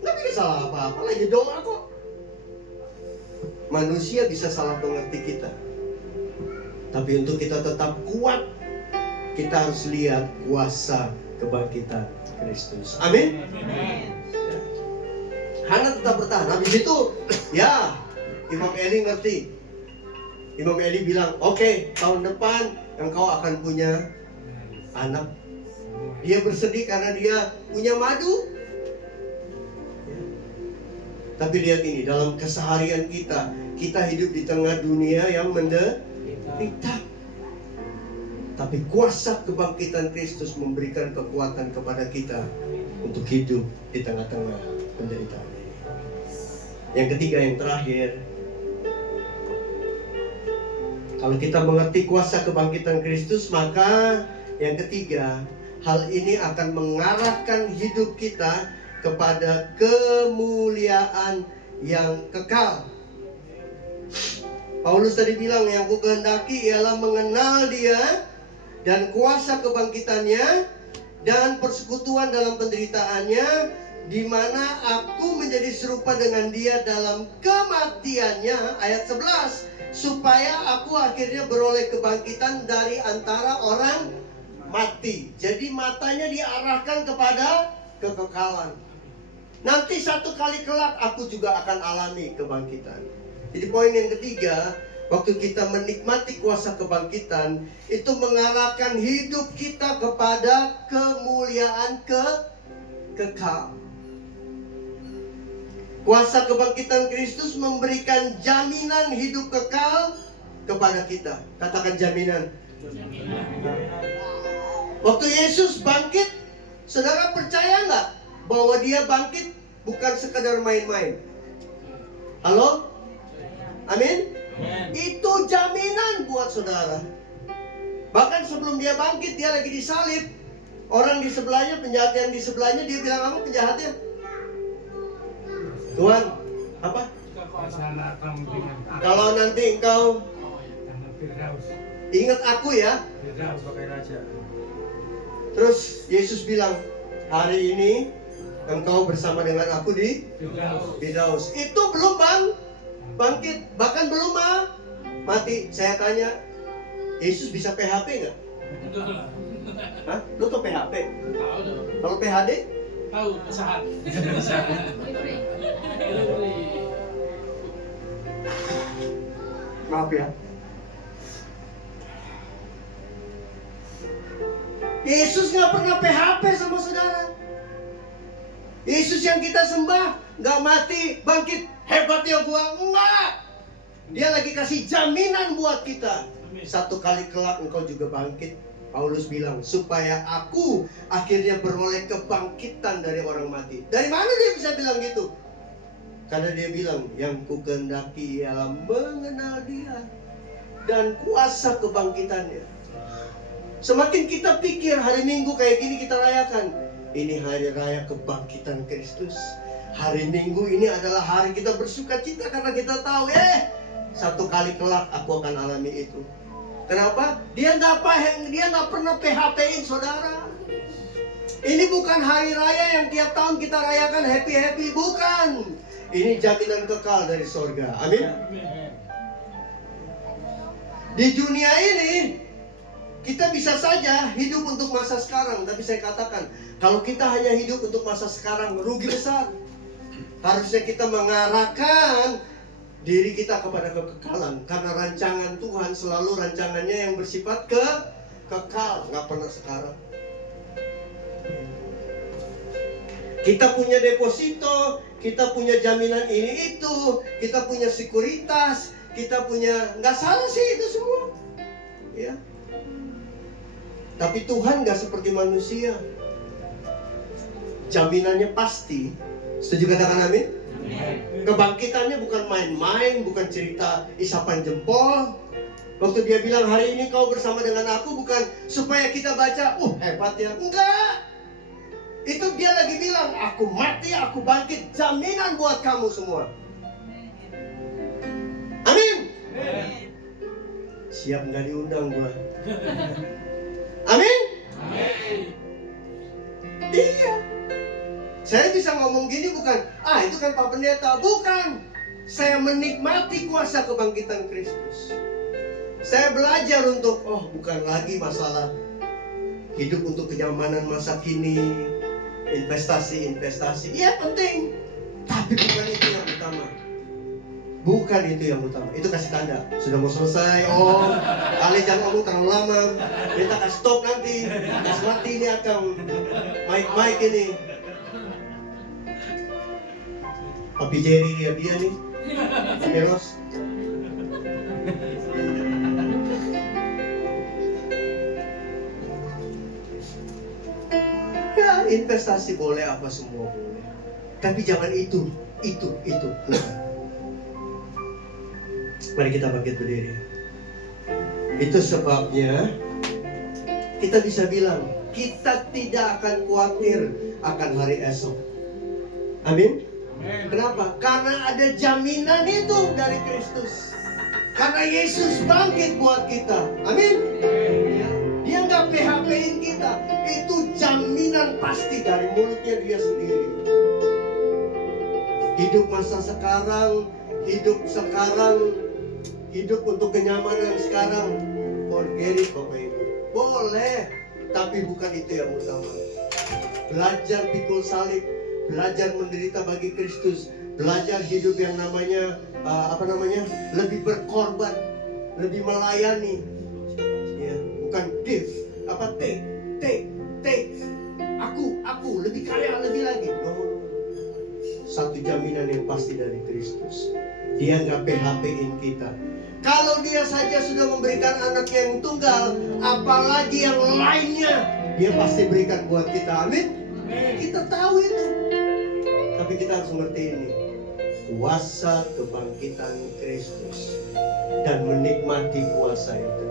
nggak bikin salah apa-apa, lagi doa kok. Manusia bisa salah mengerti kita. Tapi untuk kita tetap kuat, kita harus lihat kuasa kebangkitan Kristus. Amin. Hana tetap bertahan. Habis itu, ya, Imam Eli ngerti. Imam Eli bilang, oke, tahun depan engkau akan punya anak. Dia bersedih karena dia punya madu. Tapi lihat ini, dalam keseharian kita hidup di tengah dunia yang menderita. Tapi kuasa kebangkitan Kristus memberikan kekuatan kepada kita untuk hidup di tengah-tengah penderitaan ini. Yang ketiga, yang terakhir, kalau kita mengerti kuasa kebangkitan Kristus, maka yang ketiga, hal ini akan mengarahkan hidup kita kepada kemuliaan yang kekal. Paulus tadi bilang, yang ku kehendaki ialah mengenal Dia dan kuasa kebangkitannya dan persekutuan dalam penderitaannya, di mana aku menjadi serupa dengan Dia dalam kematiannya. Ayat 11, supaya aku akhirnya beroleh kebangkitan dari antara orang mati. Jadi matanya diarahkan kepada kekekalan. Nanti satu kali kelak aku juga akan alami kebangkitan. Jadi poin yang ketiga, waktu kita menikmati kuasa kebangkitan, itu mengarahkan hidup kita kepada kemuliaan kekal. Kuasa kebangkitan Kristus memberikan jaminan hidup kekal kepada kita. Katakan jaminan. Waktu Yesus bangkit, saudara percaya nggak bahwa Dia bangkit bukan sekedar main-main? Halo? Amin? Itu jaminan buat saudara. Bahkan sebelum Dia bangkit, Dia lagi disalib. Orang di sebelahnya, penjahat yang di sebelahnya, dia bilang apa penjahatnya? Tuhan, apa? Kalau nanti engkau ingat aku ya. Terus Yesus bilang, hari ini engkau bersama dengan aku di Firdaus. Itu belum bangkit, bahkan belum mati. Saya tanya, Yesus bisa PHP nggak? Hah? Lu tau PHP? Kalau PHD? Tahu, pesahan. Maaf ya. Yesus nggak pernah PHP sama saudara. Yesus yang kita sembah nggak mati, bangkit, hebatnya gua, enggak. Dia lagi kasih jaminan buat kita. Satu kali kelak engkau juga bangkit. Paulus bilang, supaya aku akhirnya beroleh kebangkitan dari orang mati. Dari mana dia bisa bilang gitu? Karena dia bilang, yang ku kehendaki ialah mengenal Dia dan kuasa kebangkitannya. Semakin kita pikir hari Minggu kayak gini kita rayakan, ini hari raya kebangkitan Kristus. Hari Minggu ini adalah hari kita bersuka cita karena kita tahu, satu kali kelak aku akan alami itu. Kenapa? Dia nggak pernah PHP-in saudara. Ini bukan hari raya yang tiap tahun kita rayakan happy-happy, bukan. Ini jaminan kekal dari sorga. Amin. Di dunia ini kita bisa saja hidup untuk masa sekarang, tapi saya katakan, kalau kita hanya hidup untuk masa sekarang, rugi besar. Harusnya kita mengarahkan diri kita kepada kekekalan, karena rancangan Tuhan selalu rancangannya yang bersifat kekal, nggak pernah sekarang. Kita punya deposito, kita punya jaminan ini itu, kita punya sekuritas, kita punya, nggak salah sih itu semua, ya. Tapi Tuhan gak seperti manusia. Jaminannya pasti. Setuju katakan amin? Kebangkitannya bukan main-main, bukan cerita isapan jempol. Waktu dia bilang hari ini kau bersama dengan aku, bukan supaya kita baca, hebat ya. Enggak. Itu dia lagi bilang, aku mati, aku bangkit, jaminan buat kamu semua. Amin. Siap nggak diundang gua? Amin. Iya. Saya bisa ngomong gini bukan, itu kan Pak Pendeta. Bukan. Saya menikmati kuasa kebangkitan Kristus. Saya belajar untuk, bukan lagi masalah hidup untuk kenyamanan masa kini, investasi. Iya penting. Tapi bukan itu yang utama. Bukan itu yang utama. Itu kasih tanda. Sudah mau selesai. Ali jangan ngomong terlalu lama. Kita kasih stop nanti. Kasih mati ini akan mic ini. Papi Jerry dia nih. Meros. Ya investasi boleh, apa semua boleh. Tapi jangan itu. Mari kita bangkit berdiri. Itu sebabnya kita bisa bilang kita tidak akan khawatir akan hari esok. Amin. Kenapa? Karena ada jaminan itu dari Kristus. Karena Yesus bangkit buat kita. Amin. Dia nggak PHP-in kita. Itu jaminan pasti dari mulutnya dia sendiri. Hidup masa sekarang, hidup untuk kenyamanan sekarang, forget it Bapak Ibu. Boleh, tapi bukan itu yang utama. Belajar pikul salib, belajar menderita bagi Kristus, belajar hidup yang namanya lebih berkorban, lebih melayani. Ya, bukan give, take. Aku lebih kaya, lebih lagi. No. Satu jaminan yang pasti dari Kristus. Dia nggak PHP-in kita. Kalau dia saja sudah memberikan anak yang tunggal, apalagi yang lainnya dia pasti berikan buat kita. Amin. Kita tahu itu. Tapi kita harus mengerti ini. Kuasa kebangkitan Kristus. Dan menikmati kuasa itu.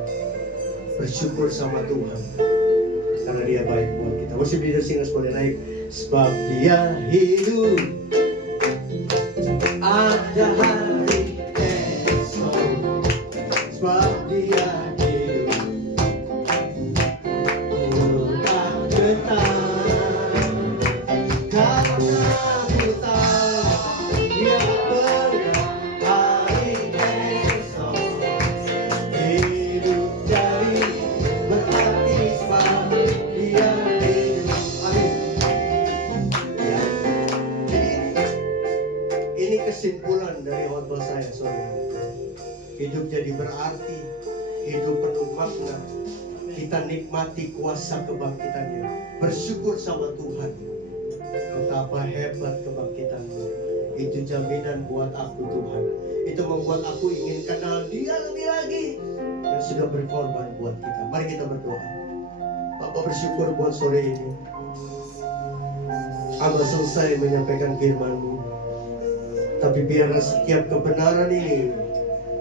Bersyukur sama Tuhan. Karena dia baik buat kita. Masih bisa singers boleh naik. Sebab dia hidup. Ada hari esok. Sebab dia hidup. Ku tak getar. Karena ku tahu dia pegang hari esok. Hidup jadi berarti sebab dia hidup. Amin. Ya. Jadi ini kesimpulan dari khotbah saya, saudara. Hidup jadi berarti, hidup penuh makna. Kita nikmati kuasa kebangkitannya. Bersyukur sama Tuhan. Betapa hebat kebangkitanmu. Itu jaminan buat aku Tuhan. Itu membuat aku ingin kenal dia lebih lagi. Yang sudah berkorban buat kita. Mari kita berdoa. Bapak bersyukur buat sore ini. Hamba selesai menyampaikan firman-Mu. Tapi biarlah setiap kebenaran ini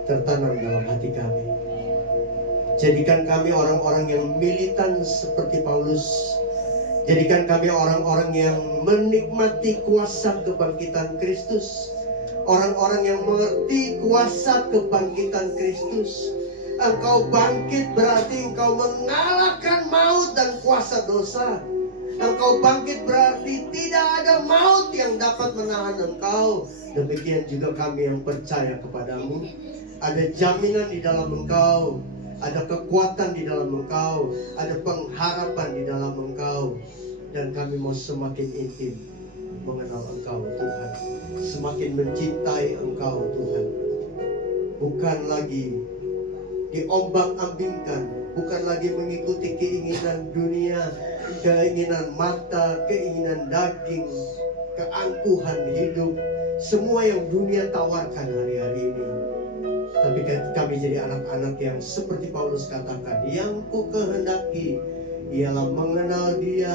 tertanam dalam hati kami. Jadikan kami orang-orang yang militan seperti Paulus. Jadikan kami orang-orang yang menikmati kuasa kebangkitan Kristus. Orang-orang yang mengerti kuasa kebangkitan Kristus. Engkau bangkit berarti engkau mengalahkan maut dan kuasa dosa. Engkau bangkit berarti tidak ada maut yang dapat menahan engkau. Demikian juga kami yang percaya kepadamu. Ada jaminan di dalam engkau. Ada kekuatan di dalam engkau. Ada pengharapan di dalam engkau. Dan kami mau semakin intim mengenal engkau Tuhan. Semakin mencintai engkau Tuhan. Bukan lagi diombang-ambingkan. Bukan lagi mengikuti keinginan dunia. Keinginan mata, keinginan daging. Keangkuhan hidup. Semua yang dunia tawarkan hari-hari ini. Tapi kami jadi anak-anak yang seperti Paulus katakan, yang ku kehendaki, ialah mengenal Dia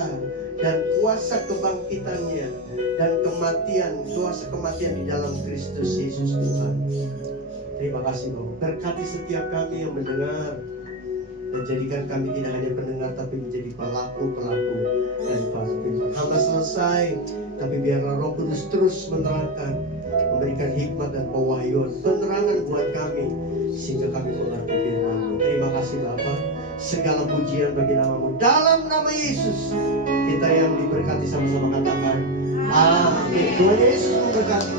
dan kuasa kebangkitannya dan kuasa kematian di dalam Kristus Yesus Tuhan. Terima kasih Bapak. Berkati setiap kami yang mendengar dan jadikan kami tidak hanya pendengar tapi menjadi pelaku-pelaku daripada firman. Hamba selesai, tapi biarlah Roh Kudus terus menerangkan, memberikan hikmat dan pewahyuan, penerangan buat kami sehingga kami mengerti firman-Mu. Terima kasih Bapa. Segala pujian bagi nama-Mu. Dalam nama Yesus kita yang diberkati sama-sama katakan amin. Tuhan Yesus memberkati.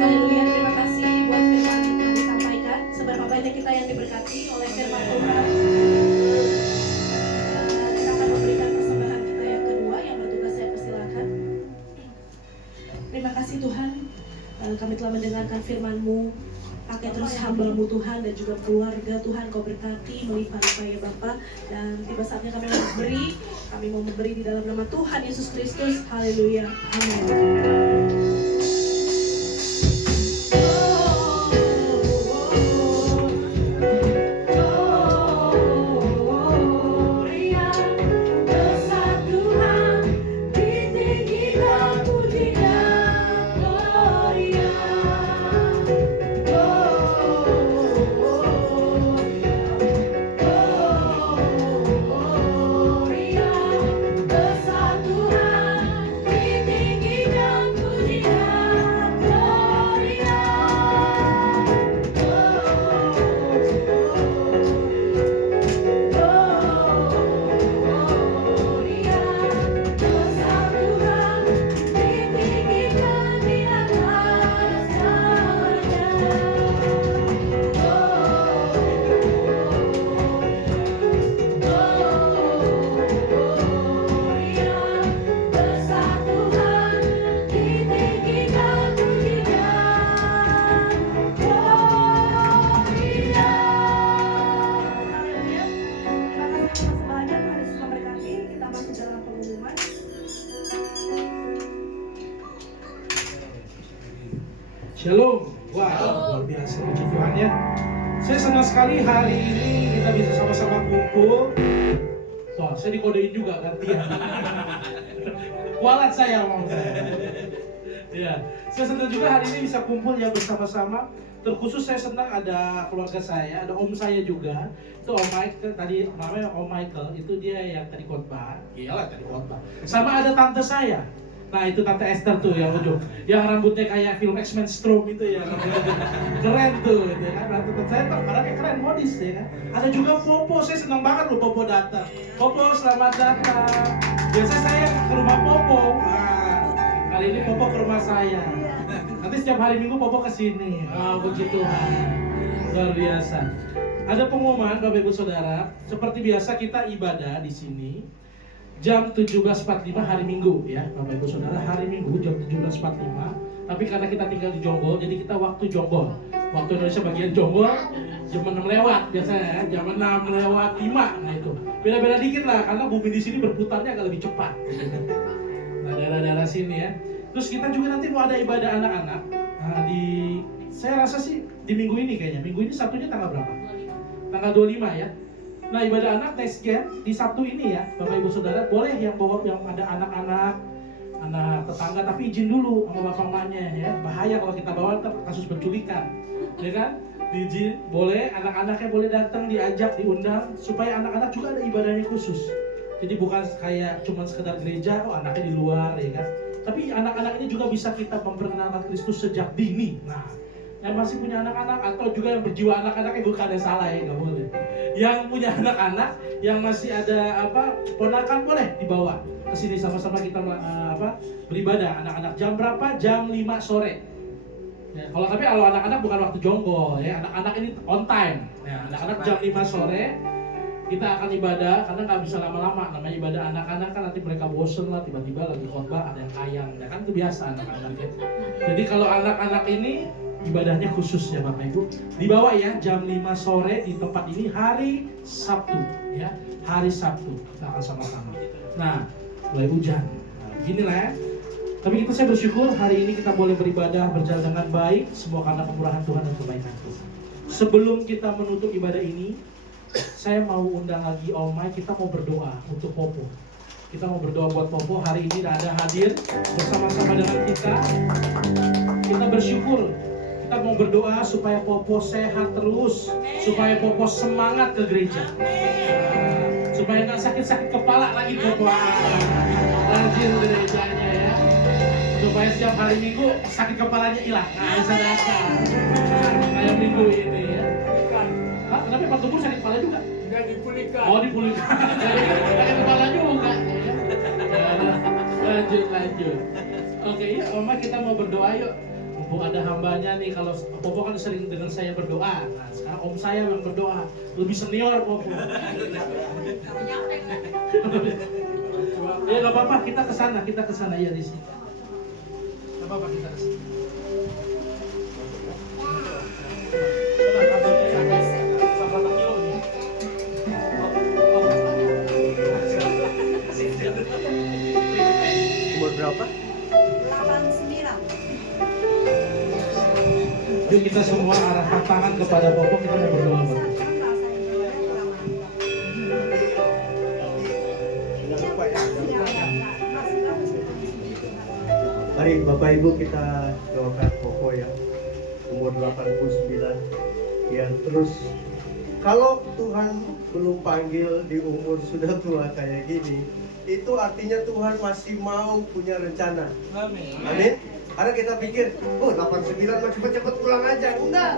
Haleluya, terima kasih buat firman yang disampaikan. Seberapa banyak kita yang diberkati oleh firman Tuhan. Kita akan memberikan persembahan kita yang kedua, yang bertugas saya persilakan. Terima kasih Tuhan, kami telah mendengarkan firman-Mu. Pakai terus hamba-Mu Tuhan dan juga keluarga Tuhan, Kau berkati melimpah-limpah ya Bapa. Dan tiba saatnya kami mau memberi di dalam nama Tuhan Yesus Kristus. Haleluya, amin. Shalom. Wah, luar biasa, puji Tuhan ya. Saya senang sekali hari ini kita bisa sama-sama kumpul. Wah, saya dikodein juga gantian. Kualat saya mau saya. Ya, saya senang juga hari ini bisa kumpul ya bersama-sama. Terkhusus saya senang ada keluarga saya, ada om saya juga. Itu Om Michael, tadi namanya Om Michael, itu dia yang tadi khotbah. Iyalah tadi khotbah. Sama ada tante saya. Nah itu Tante Esther tuh yang ujung, yang rambutnya kayak film X-Men Storm itu ya, keren tuh, gitu kan. Nah, Tante saya tuh orangnya keren, modis ya kan. Ada juga Popo, saya senang banget loh Popo datang. Popo selamat datang. Biasa saya ke rumah Popo. Nah, kali ini Popo ke rumah saya. Nanti setiap hari Minggu Popo kesini. Puji Tuhan, luar biasa. Ada pengumuman Bapak Ibu Saudara, seperti biasa kita ibadah di sini. Jam 17.45 hari Minggu ya Bapak Ibu Saudara, hari Minggu jam 17.45. Tapi karena kita tinggal di Jonggol, jadi kita waktu Jonggol. Waktu Indonesia bagian Jonggol jam 6 lewat biasanya ya, jam 6 lewat 5. Nah itu beda-beda dikit lah karena bumi di sini berputarnya agak lebih cepat. Nah daerah-daerah sini ya. Terus kita juga nanti mau ada ibadah anak-anak. Nah, saya rasa sih di minggu ini kayaknya. Minggu ini Sabtunya tanggal berapa? Tanggal 25 ya. Nah ibadah anak next gen di Sabtu ini ya Bapak Ibu Saudara, boleh yang bawa yang ada anak-anak, anak tetangga, tapi izin dulu sama bapak mamanya ya. Bahaya kalau kita bawa ntar kasus penculikan, ya kan? Diizin, boleh, anak-anaknya boleh datang, diajak, diundang, supaya anak-anak juga ada ibadahnya khusus. Jadi bukan kayak cuma sekedar gereja, oh anaknya di luar ya kan? Tapi anak-anak ini juga bisa kita memperkenalkan Kristus sejak dini. Nah, yang masih punya anak-anak atau juga yang berjiwa anak-anaknya bukan ada salah ya, nggak boleh. Yang punya anak-anak, yang masih ada ponakan boleh dibawa ke sini sama-sama kita beribadah. Anak-anak jam berapa? Jam 5 sore. Ya, kalau anak-anak bukan waktu jonggol ya, anak-anak ini on time. Ya, anak-anak jam 5 sore kita akan ibadah karena nggak bisa lama-lama. Namanya ibadah anak-anak kan nanti mereka bosen lah, tiba-tiba lagi khotbah ada yang kayang, ya kan itu biasa anak-anak ya. Jadi kalau anak-anak ini ibadahnya khusus ya Bapak Ibu. Dibawa ya jam 5 sore di tempat ini hari Sabtu ya. Hari Sabtu kita akan sama-sama. Nah, mulai hujan. Nah, beginilah ya. Tapi kita saya bersyukur hari ini kita boleh beribadah berjalan dengan baik, semua karena kemurahan Tuhan dan kebaikan Tuhan. Sebelum kita menutup ibadah ini, saya mau undang lagi Om Mike, kita mau berdoa untuk Popo. Kita mau berdoa buat Popo, hari ini ada hadir bersama-sama dengan kita. Kita bersyukur, kita mau berdoa supaya Popo sehat terus, supaya Popo semangat ke gereja. Supaya nggak sakit-sakit kepala lagi Popo. Rajin gerejanya ya. Supaya setiap hari Minggu sakit kepalanya hilang, nggak bisa datang. Kayak minggu ini ya. Hah, kenapa Pak Gubernur sakit kepala juga? Enggak dipulihkan. Oh, dipulihkan. Sakit kepala juga. Ya, lanjut. Oke ya, Oma kita mau berdoa yuk. Mumpung ada hambanya nih, kalau Popo kan sering dengan saya berdoa. Nah, sekarang Om saya yang berdoa. Lebih senior Popo. Ya nggak apa-apa, kita ke sana ya di sini. Nggak apa-apa kita ke sini. Umur berapa? 89. Yuk kita semua arahkan tangan kepada Popo, kita mau berdoa buat Popo. Jangan lupa ya. Mari Bapak Ibu kita doakan Popo ya. Umur 89. Ya terus kalau Tuhan belum panggil di umur sudah tua kayak gini, itu artinya Tuhan masih mau punya rencana. Amin. Amin. Karena kita pikir, oh 89 mah cepet-cepet pulang aja. Enggak.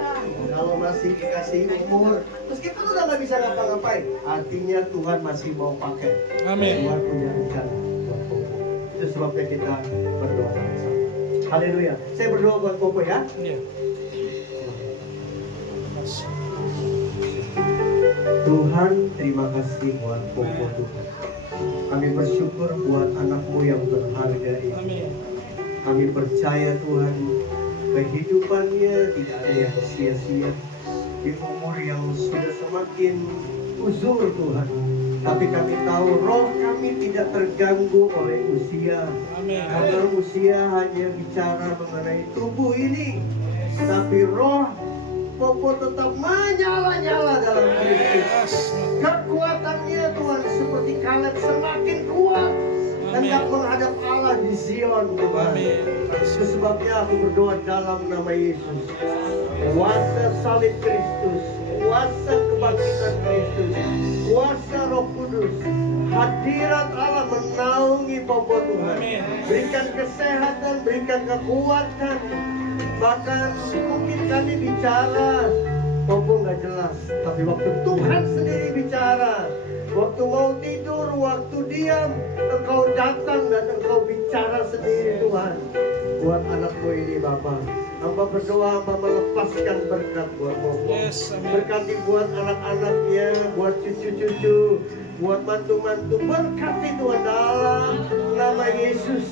Kalau masih dikasih umur, terus kita udah nggak bisa ngapa-ngapain. Artinya Tuhan masih mau pakai. Amin. Tuhan punya rencana buat Popo. Itu sebabnya kita berdoa sama-sama. Haleluya. Saya berdoa buat Popo ya. Iya. Tuhan, terima kasih buat Popo Tuhan. Kami bersyukur buat anakmu yang berharga ini. Amin. Kami percaya Tuhan, kehidupannya tidak ada yang sia-sia. Di umur yang sudah semakin uzur Tuhan. Tapi kami tahu roh kami tidak terganggu oleh usia. Amin. Karena usia hanya bicara mengenai tubuh ini. Tapi roh Popo tetap menyala-nyala dalam Kristus. Kekuatannya Tuhan seperti Kaleb semakin kuat. Hendak menghadap Allah di Zion Tuhan. Itu sebabnya aku berdoa dalam nama Yesus. Kuasa salib Kristus, kuasa kebangkitan Kristus, kuasa Roh Kudus, hadirat Allah menaungi Popo Tuhan. Berikan kesehatan, berikan kekuatan. Bahkan mungkin kami bicara, Popo nggak jelas. Tapi waktu Tuhan sendiri bicara, waktu mau tidur, waktu diam, Engkau datang dan Engkau bicara sendiri Tuhan. Buat anakmu ini Bapa, hamba berdoa, hamba melepaskan berkat buat Popo. Berkati buat anak-anaknya, buat cucu-cucu, buat mantu-mantu. Berkati Tuhan dalam nama Yesus.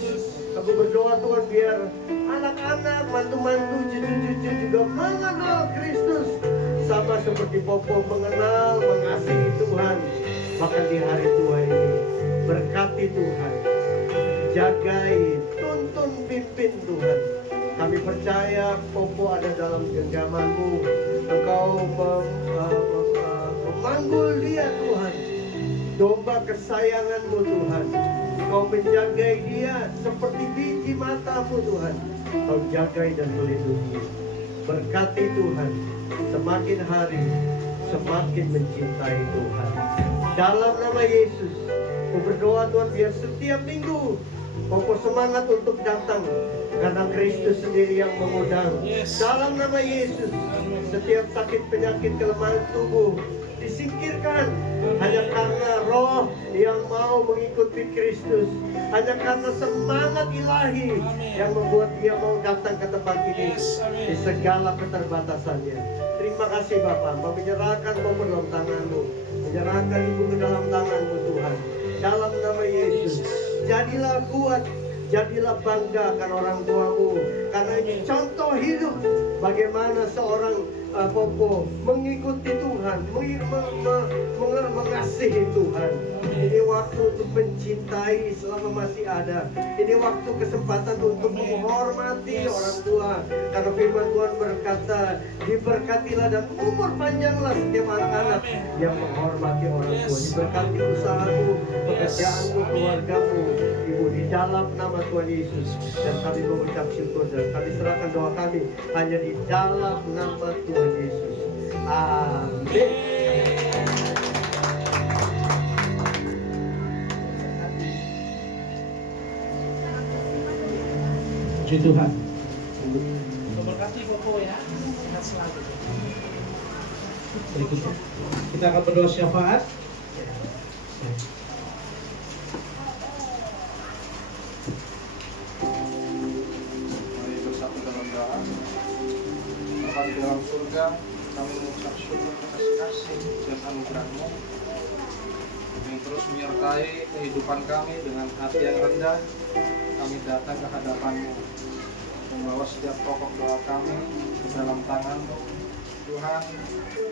Aku berdoa Tuhan biar anak-anak, mantu-mantu, cucu-cucu juga mengenal Kristus. Sama seperti Popo mengenal, mengasihi Tuhan. Bahkan di hari tua ini, berkati Tuhan, jagai, tuntun, pimpin Tuhan. Kami percaya Popo ada dalam genggaman-Mu. Engkau memanggul dia Tuhan, domba kesayangan-Mu Tuhan. Engkau menjagai dia seperti biji mata-Mu Tuhan. Engkau jagai dan melindungi. Berkati Tuhan, semakin hari semakin mencintai Tuhan. Dalam nama Yesus, aku berdoa Tuhan biar setiap minggu Popo semangat untuk datang karena Kristus sendiri yang mengundang. Dalam nama Yesus, setiap sakit penyakit kelemahan tubuh disingkirkan hanya karena roh yang mau mengikuti Kristus, hanya karena semangat ilahi yang membuat dia mau datang ke tempat ini di segala keterbatasannya. Terima kasih Bapa, menyerahkan Popo dalam tangan-Mu, menyerahkan Ibu ke dalam tangan-Mu Tuhan. Dalam nama Yesus, jadilah kuat, jadilah bangga kan orang tuamu, karena ini contoh hidup bagaimana seorang Popo mengikuti Tuhan, mengasihi Tuhan. Ini waktu untuk mencintai selama masih ada. Ini waktu kesempatan untuk menghormati orang tua. Karena firman Tuhan berkata, diberkatilah dan umur panjanglah setiap anak-anak yang menghormati orang tua. Diberkati usahamu, pekerjaanmu, keluargamu, Ibu, di dalam nama Tuhan Yesus. Dan kami mengucap syukur dan kami serahkan doa kami hanya di dalam nama Tuhan Yesus. Amin. Puji Tuhan. Memberkati Popo ya. Sehat selalu. Berikutnya kita akan berdoa syafaat. Mari bersatu dalam doa. Bapa di dalam surga, kami mengucap syukur atas kasih dan anugerah-Mu yang terus menyertai kehidupan kami. Dengan hati yang rendah kami datang ke hadapan-Mu, membawa setiap pokok doa kami ke dalam tangan-Mu. Tuhan,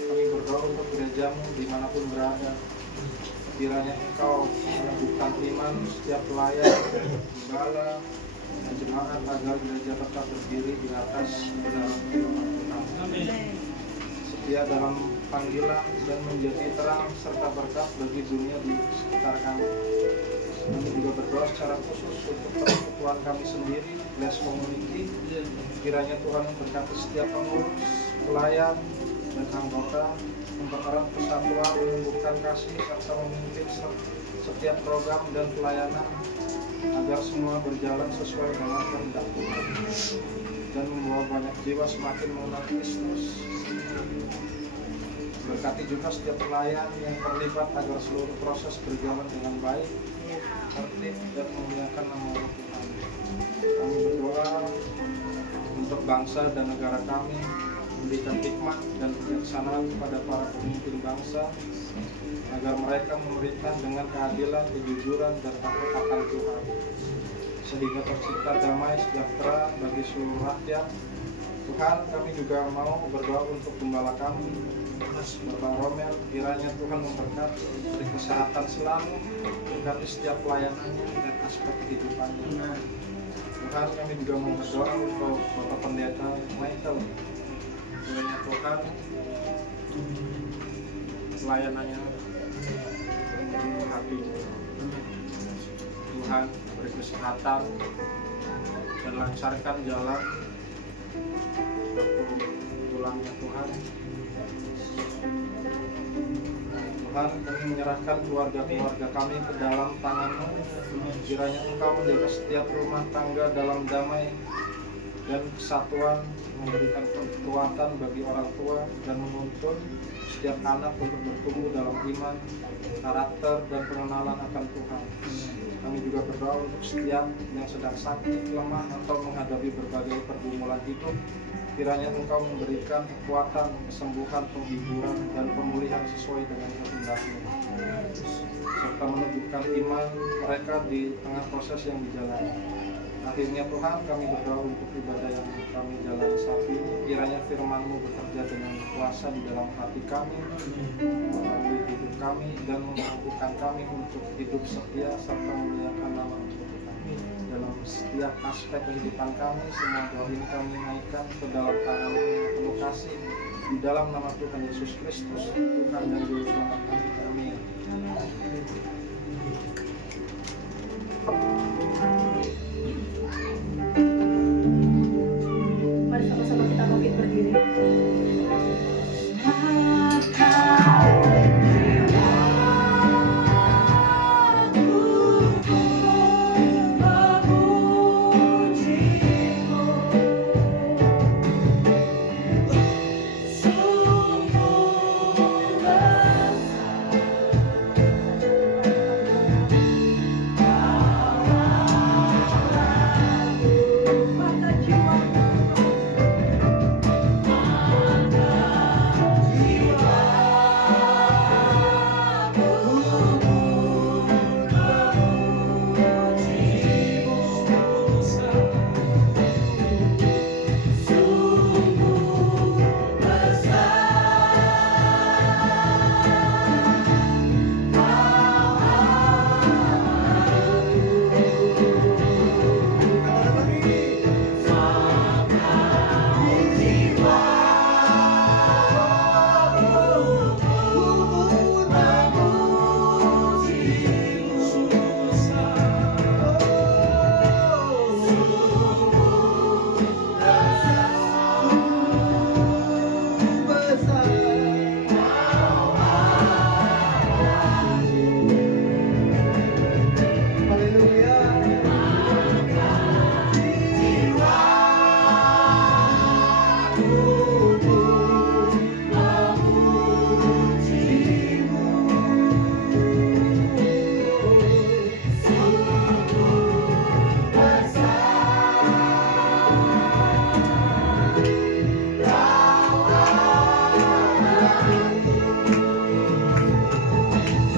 kami berdoa untuk gereja-Mu dimanapun berada. Kiranya Engkau meneguhkan iman setiap pelayan, gembala, dan jemaat agar gereja tetap berdiri di atas kebenaran firman Tuhan. Setia dalam panggilan dan menjadi terang serta berkat bagi dunia di sekitar kami. Kami juga berdoa secara khusus untuk persekutuan kami sendiri, Bless Community. Kiranya Tuhan memberkati setiap pengurus, pelayan, dan anggota, mempererat persatuan, menumbuhkan kasih, serta memimpin setiap program dan pelayanan agar semua berjalan sesuai dengan kehendak Tuhan dan membawa banyak jiwa semakin mengenal Kristus. Berkati juga setiap pelayan yang terlibat agar seluruh proses berjalan dengan baik, tertib, dan memuliakan nama Tuhan. Kami berdoa untuk bangsa dan negara kami, memberikan hikmat dan kebijaksanaan kepada para pemimpin bangsa agar mereka memerintah dengan keadilan, kejujuran, dan takut akan Tuhan, sehingga tercipta damai sejahtera bagi seluruh rakyat. Tuhan, kami juga mau berdoa untuk gembala kami, Bapak Romel. Kiranya Tuhan memberkati, beri kesehatan selalu, berkati setiap pelayanannya dan aspek kehidupannya. Tuhan, kami juga mau berdoa untuk Bapak Pendeta Michael. Kiranya Tuhan pelayanannya hati. Tuhan, beri kesehatan dan lancarkan jalan tulangnya Tuhan. Tuhan, kami menyerahkan keluarga-keluarga kami ke dalam tangan-Mu. Kiranya Engkau menjaga setiap rumah tangga dalam damai dan kesatuan, memberikan kekuatan bagi orang tua dan menuntun setiap anak untuk bertumbuh dalam iman, karakter, dan pengenalan akan Tuhan. Kami juga berdoa untuk setiap yang sedang sakit, lemah, atau menghadapi berbagai pergumulan hidup. Kiranya Engkau memberikan kekuatan, kesembuhan, penghiburan, dan pemulihan sesuai dengan kehendak-Mu, serta menunjukkan iman mereka di tengah proses yang dijalani. Akhirnya Tuhan, kami berdoa untuk ibadah yang kami jalani saat ini. Kiranya firman-Mu bekerja dengan kuasa di dalam hati kami, melalui hidup kami, dan memampukan kami untuk hidup setia serta memuliakan nama-Mu dalam setiap aspek kehidupan kami. Semua doa ini kami naikkan ke dalam tangan-Mu yang penuh kasih, di dalam nama Tuhan Yesus Kristus, Tuhan dan Juru Selamat kami. Amin. Mari sama-sama kita bangkit berdiri.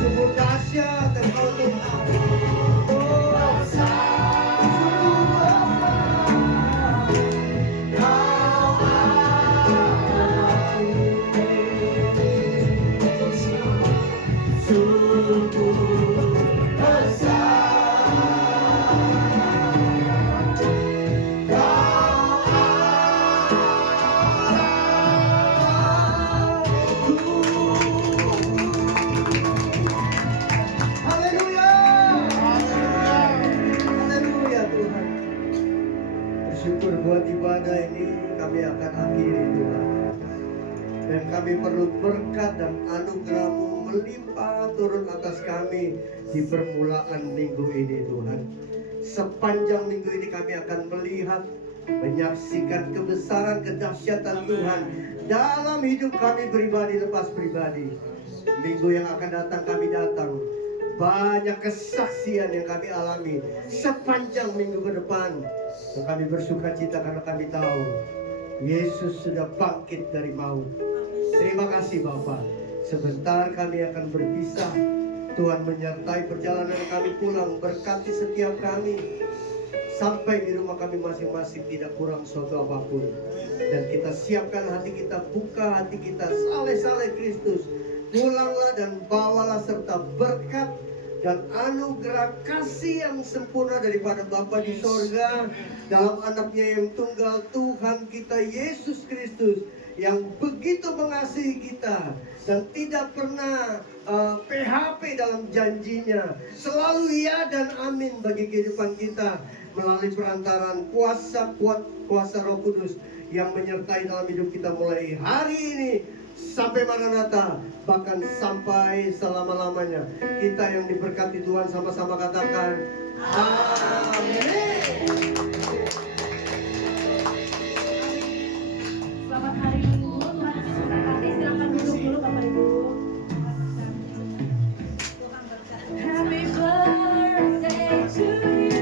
Sungguh dahsyat Engkau Tuhan. Oh, Haleluya. Haleluya Tuhan. Bersyukur buat ibadah ini kami akan akhiri Tuhan. Dan kami perlu berkat dan anugerah-Mu melimpah turun atas kami di permulaan minggu ini Tuhan. Sepanjang minggu ini kami akan melihat, menyaksikan kebesaran, kedahsyatan Tuhan dalam hidup kami pribadi lepas pribadi. Minggu yang akan datang kami datang. Banyak kesaksian yang kami alami sepanjang minggu ke depan. Dan kami bersuka cita karena kami tahu Yesus sudah bangkit dari maut. Terima kasih Bapak. Sebentar kami akan berpisah. Tuhan menyertai perjalanan kami pulang. Berkati setiap kami. Sampai di rumah kami masing-masing tidak kurang suatu apapun. Dan kita siapkan hati kita, buka hati kita, saleh-saleh Kristus. Pulanglah dan bawalah serta berkat dan anugerah kasih yang sempurna daripada Bapa di sorga dalam anaknya yang tunggal Tuhan kita Yesus Kristus, yang begitu mengasihi kita dan tidak pernah PHP dalam janjinya, selalu ya dan amin bagi kehidupan kita melalui perantaraan kuasa Roh Kudus yang menyertai dalam hidup kita mulai hari ini sampai Maranatha, bahkan sampai selama-lamanya. Kita yang diberkati Tuhan sama-sama katakan amin. Selamat hari Minggu, Tuhan Yesus memberkati. Silakan duduk dulu Bapak Ibu. Happy birthday to you.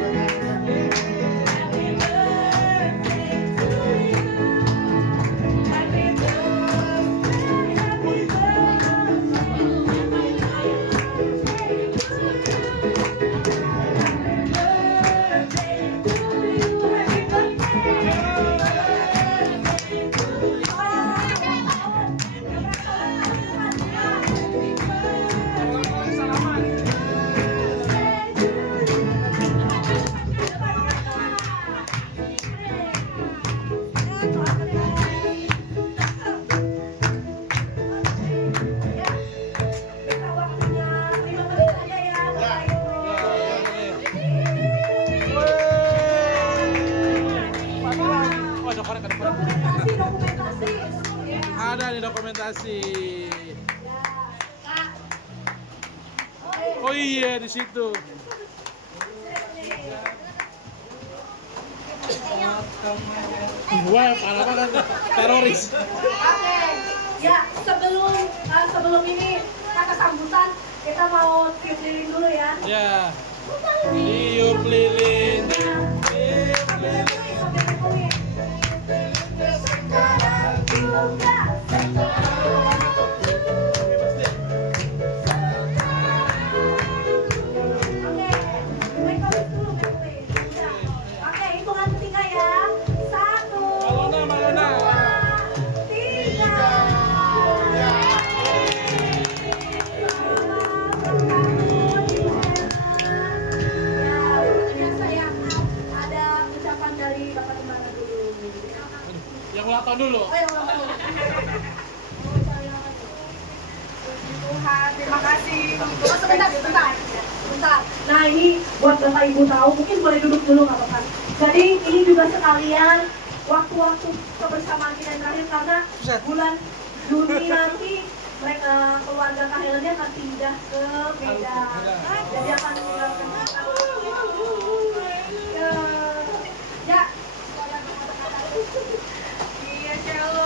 Happy birthday to you. Happy birthday, happy Dokumentasi. Ada nih dokumentasi. Oh iya di situ. Wah, parah banget teroris. Oke, ya sebelum ini kata sambutan kita mau tiup lilin dulu ya. Ya. Tiup lilin. Tiup lilin. Sekarang juga. Oke, hitungan ketiga ya. 1, Malona. 2, 3. Ada ucapan dari Bapak Gembala dulu. Yang ulang tahun dulu. Oh, yang ulang tahun. Tuhan, terima kasih. Sebentar. Nah ini buat Bapak Ibu tahu, mungkin boleh duduk dulu nggak apa-apa. Jadi ini juga sekalian waktu-waktu kebersamaan kita yang terakhir karena bulan Juni nanti mereka keluarga Kak Helennya akan pindah ke Medan. Jadi akan meninggalkan kita. Ya. Iya, Shalom.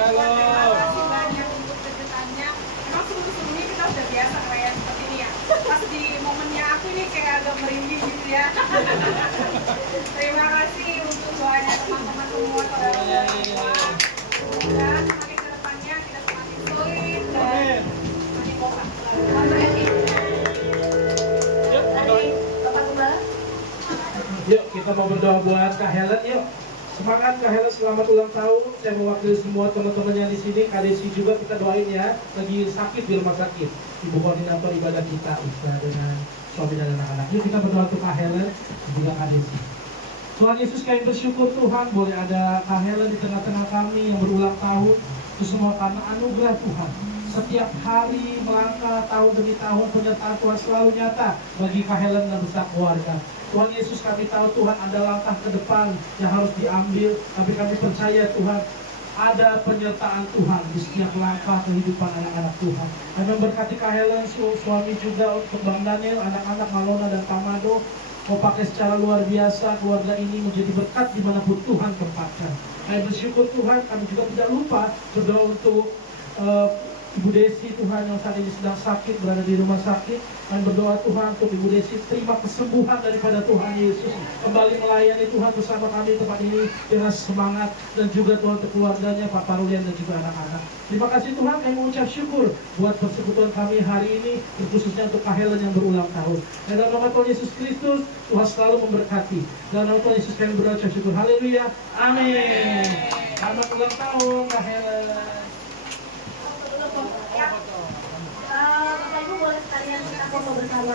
Shalom. Terima kasih banyak untuk kejutannya. Emang sebelum-sebelumnya kita udah biasa kayak seperti ini ya. Pas di momennya aku ini kayak agak merinding gitu ya. Terima kasih untuk doanya teman-teman semua, saudara-saudara semua. Dan semakin ke depannya kita semakin solid dan semakin kompak. Amin. Yuk, berdoa. Bapak Gembala. Yuk, kita mau berdoa buat Kak Helen yuk. Semangat Kak Helen, selamat ulang tahun. Saya mewakili semua teman-teman yang di sini. Kak Desi juga kita doain ya. Lagi sakit di rumah sakit. Ibu koordinator ibadah kita Ustaz dengan suami dan anak-anak. Yuk kita berdoa untuk Kak Helen dan juga Kak Desi. Tuhan Yesus, kami bersyukur Tuhan boleh ada Kak Helen di tengah-tengah kami yang berulang tahun. Itu semua karena anugerah Tuhan. Setiap hari melangkah tahun demi tahun, penyertaan Tuhan selalu nyata bagi Kak Helen dan besar keluarga. Tuhan Yesus, kami tahu Tuhan ada langkah ke depan yang harus diambil, tapi kami percaya Tuhan ada penyertaan Tuhan di setiap langkah kehidupan anak-anak Tuhan. Kami memberkati Kak Helen, suami juga untuk Bang Daniel, anak-anak Malona dan Tamado. Mau pakai secara luar biasa, keluarga ini menjadi berkat dimanapun Tuhan tempatkan. Kami bersyukur Tuhan, kami juga tidak lupa berdoa untuk Ibu Desi Tuhan yang saat ini sedang sakit, berada di rumah sakit. Kami berdoa Tuhan untuk Ibu Desi terima kesembuhan daripada Tuhan Yesus, kembali melayani Tuhan bersama kami tempat ini dengan semangat, dan juga Tuhan untuk keluarganya Pak Parulian dan juga anak-anak. Terima kasih Tuhan, kami mengucap syukur buat persekutuan kami hari ini, khususnya untuk Kak Helen yang berulang tahun. Dan dalam nama Tuhan Yesus Kristus, Tuhan selalu memberkati. Dalam nama Tuhan Yesus kami berucap syukur. Haleluya. Amin. Selamat ulang tahun Kak Helen. Bapak Ibu boleh sekalian kita foto bersama.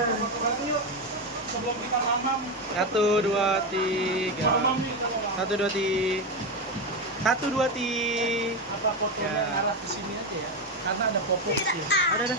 Sebelum kita mamam. 1, 2, 3. 1, 2, 3. 1, 2, 3. Apa fotonya arah ke sini aja ya? Karena ada popok sih. Ada.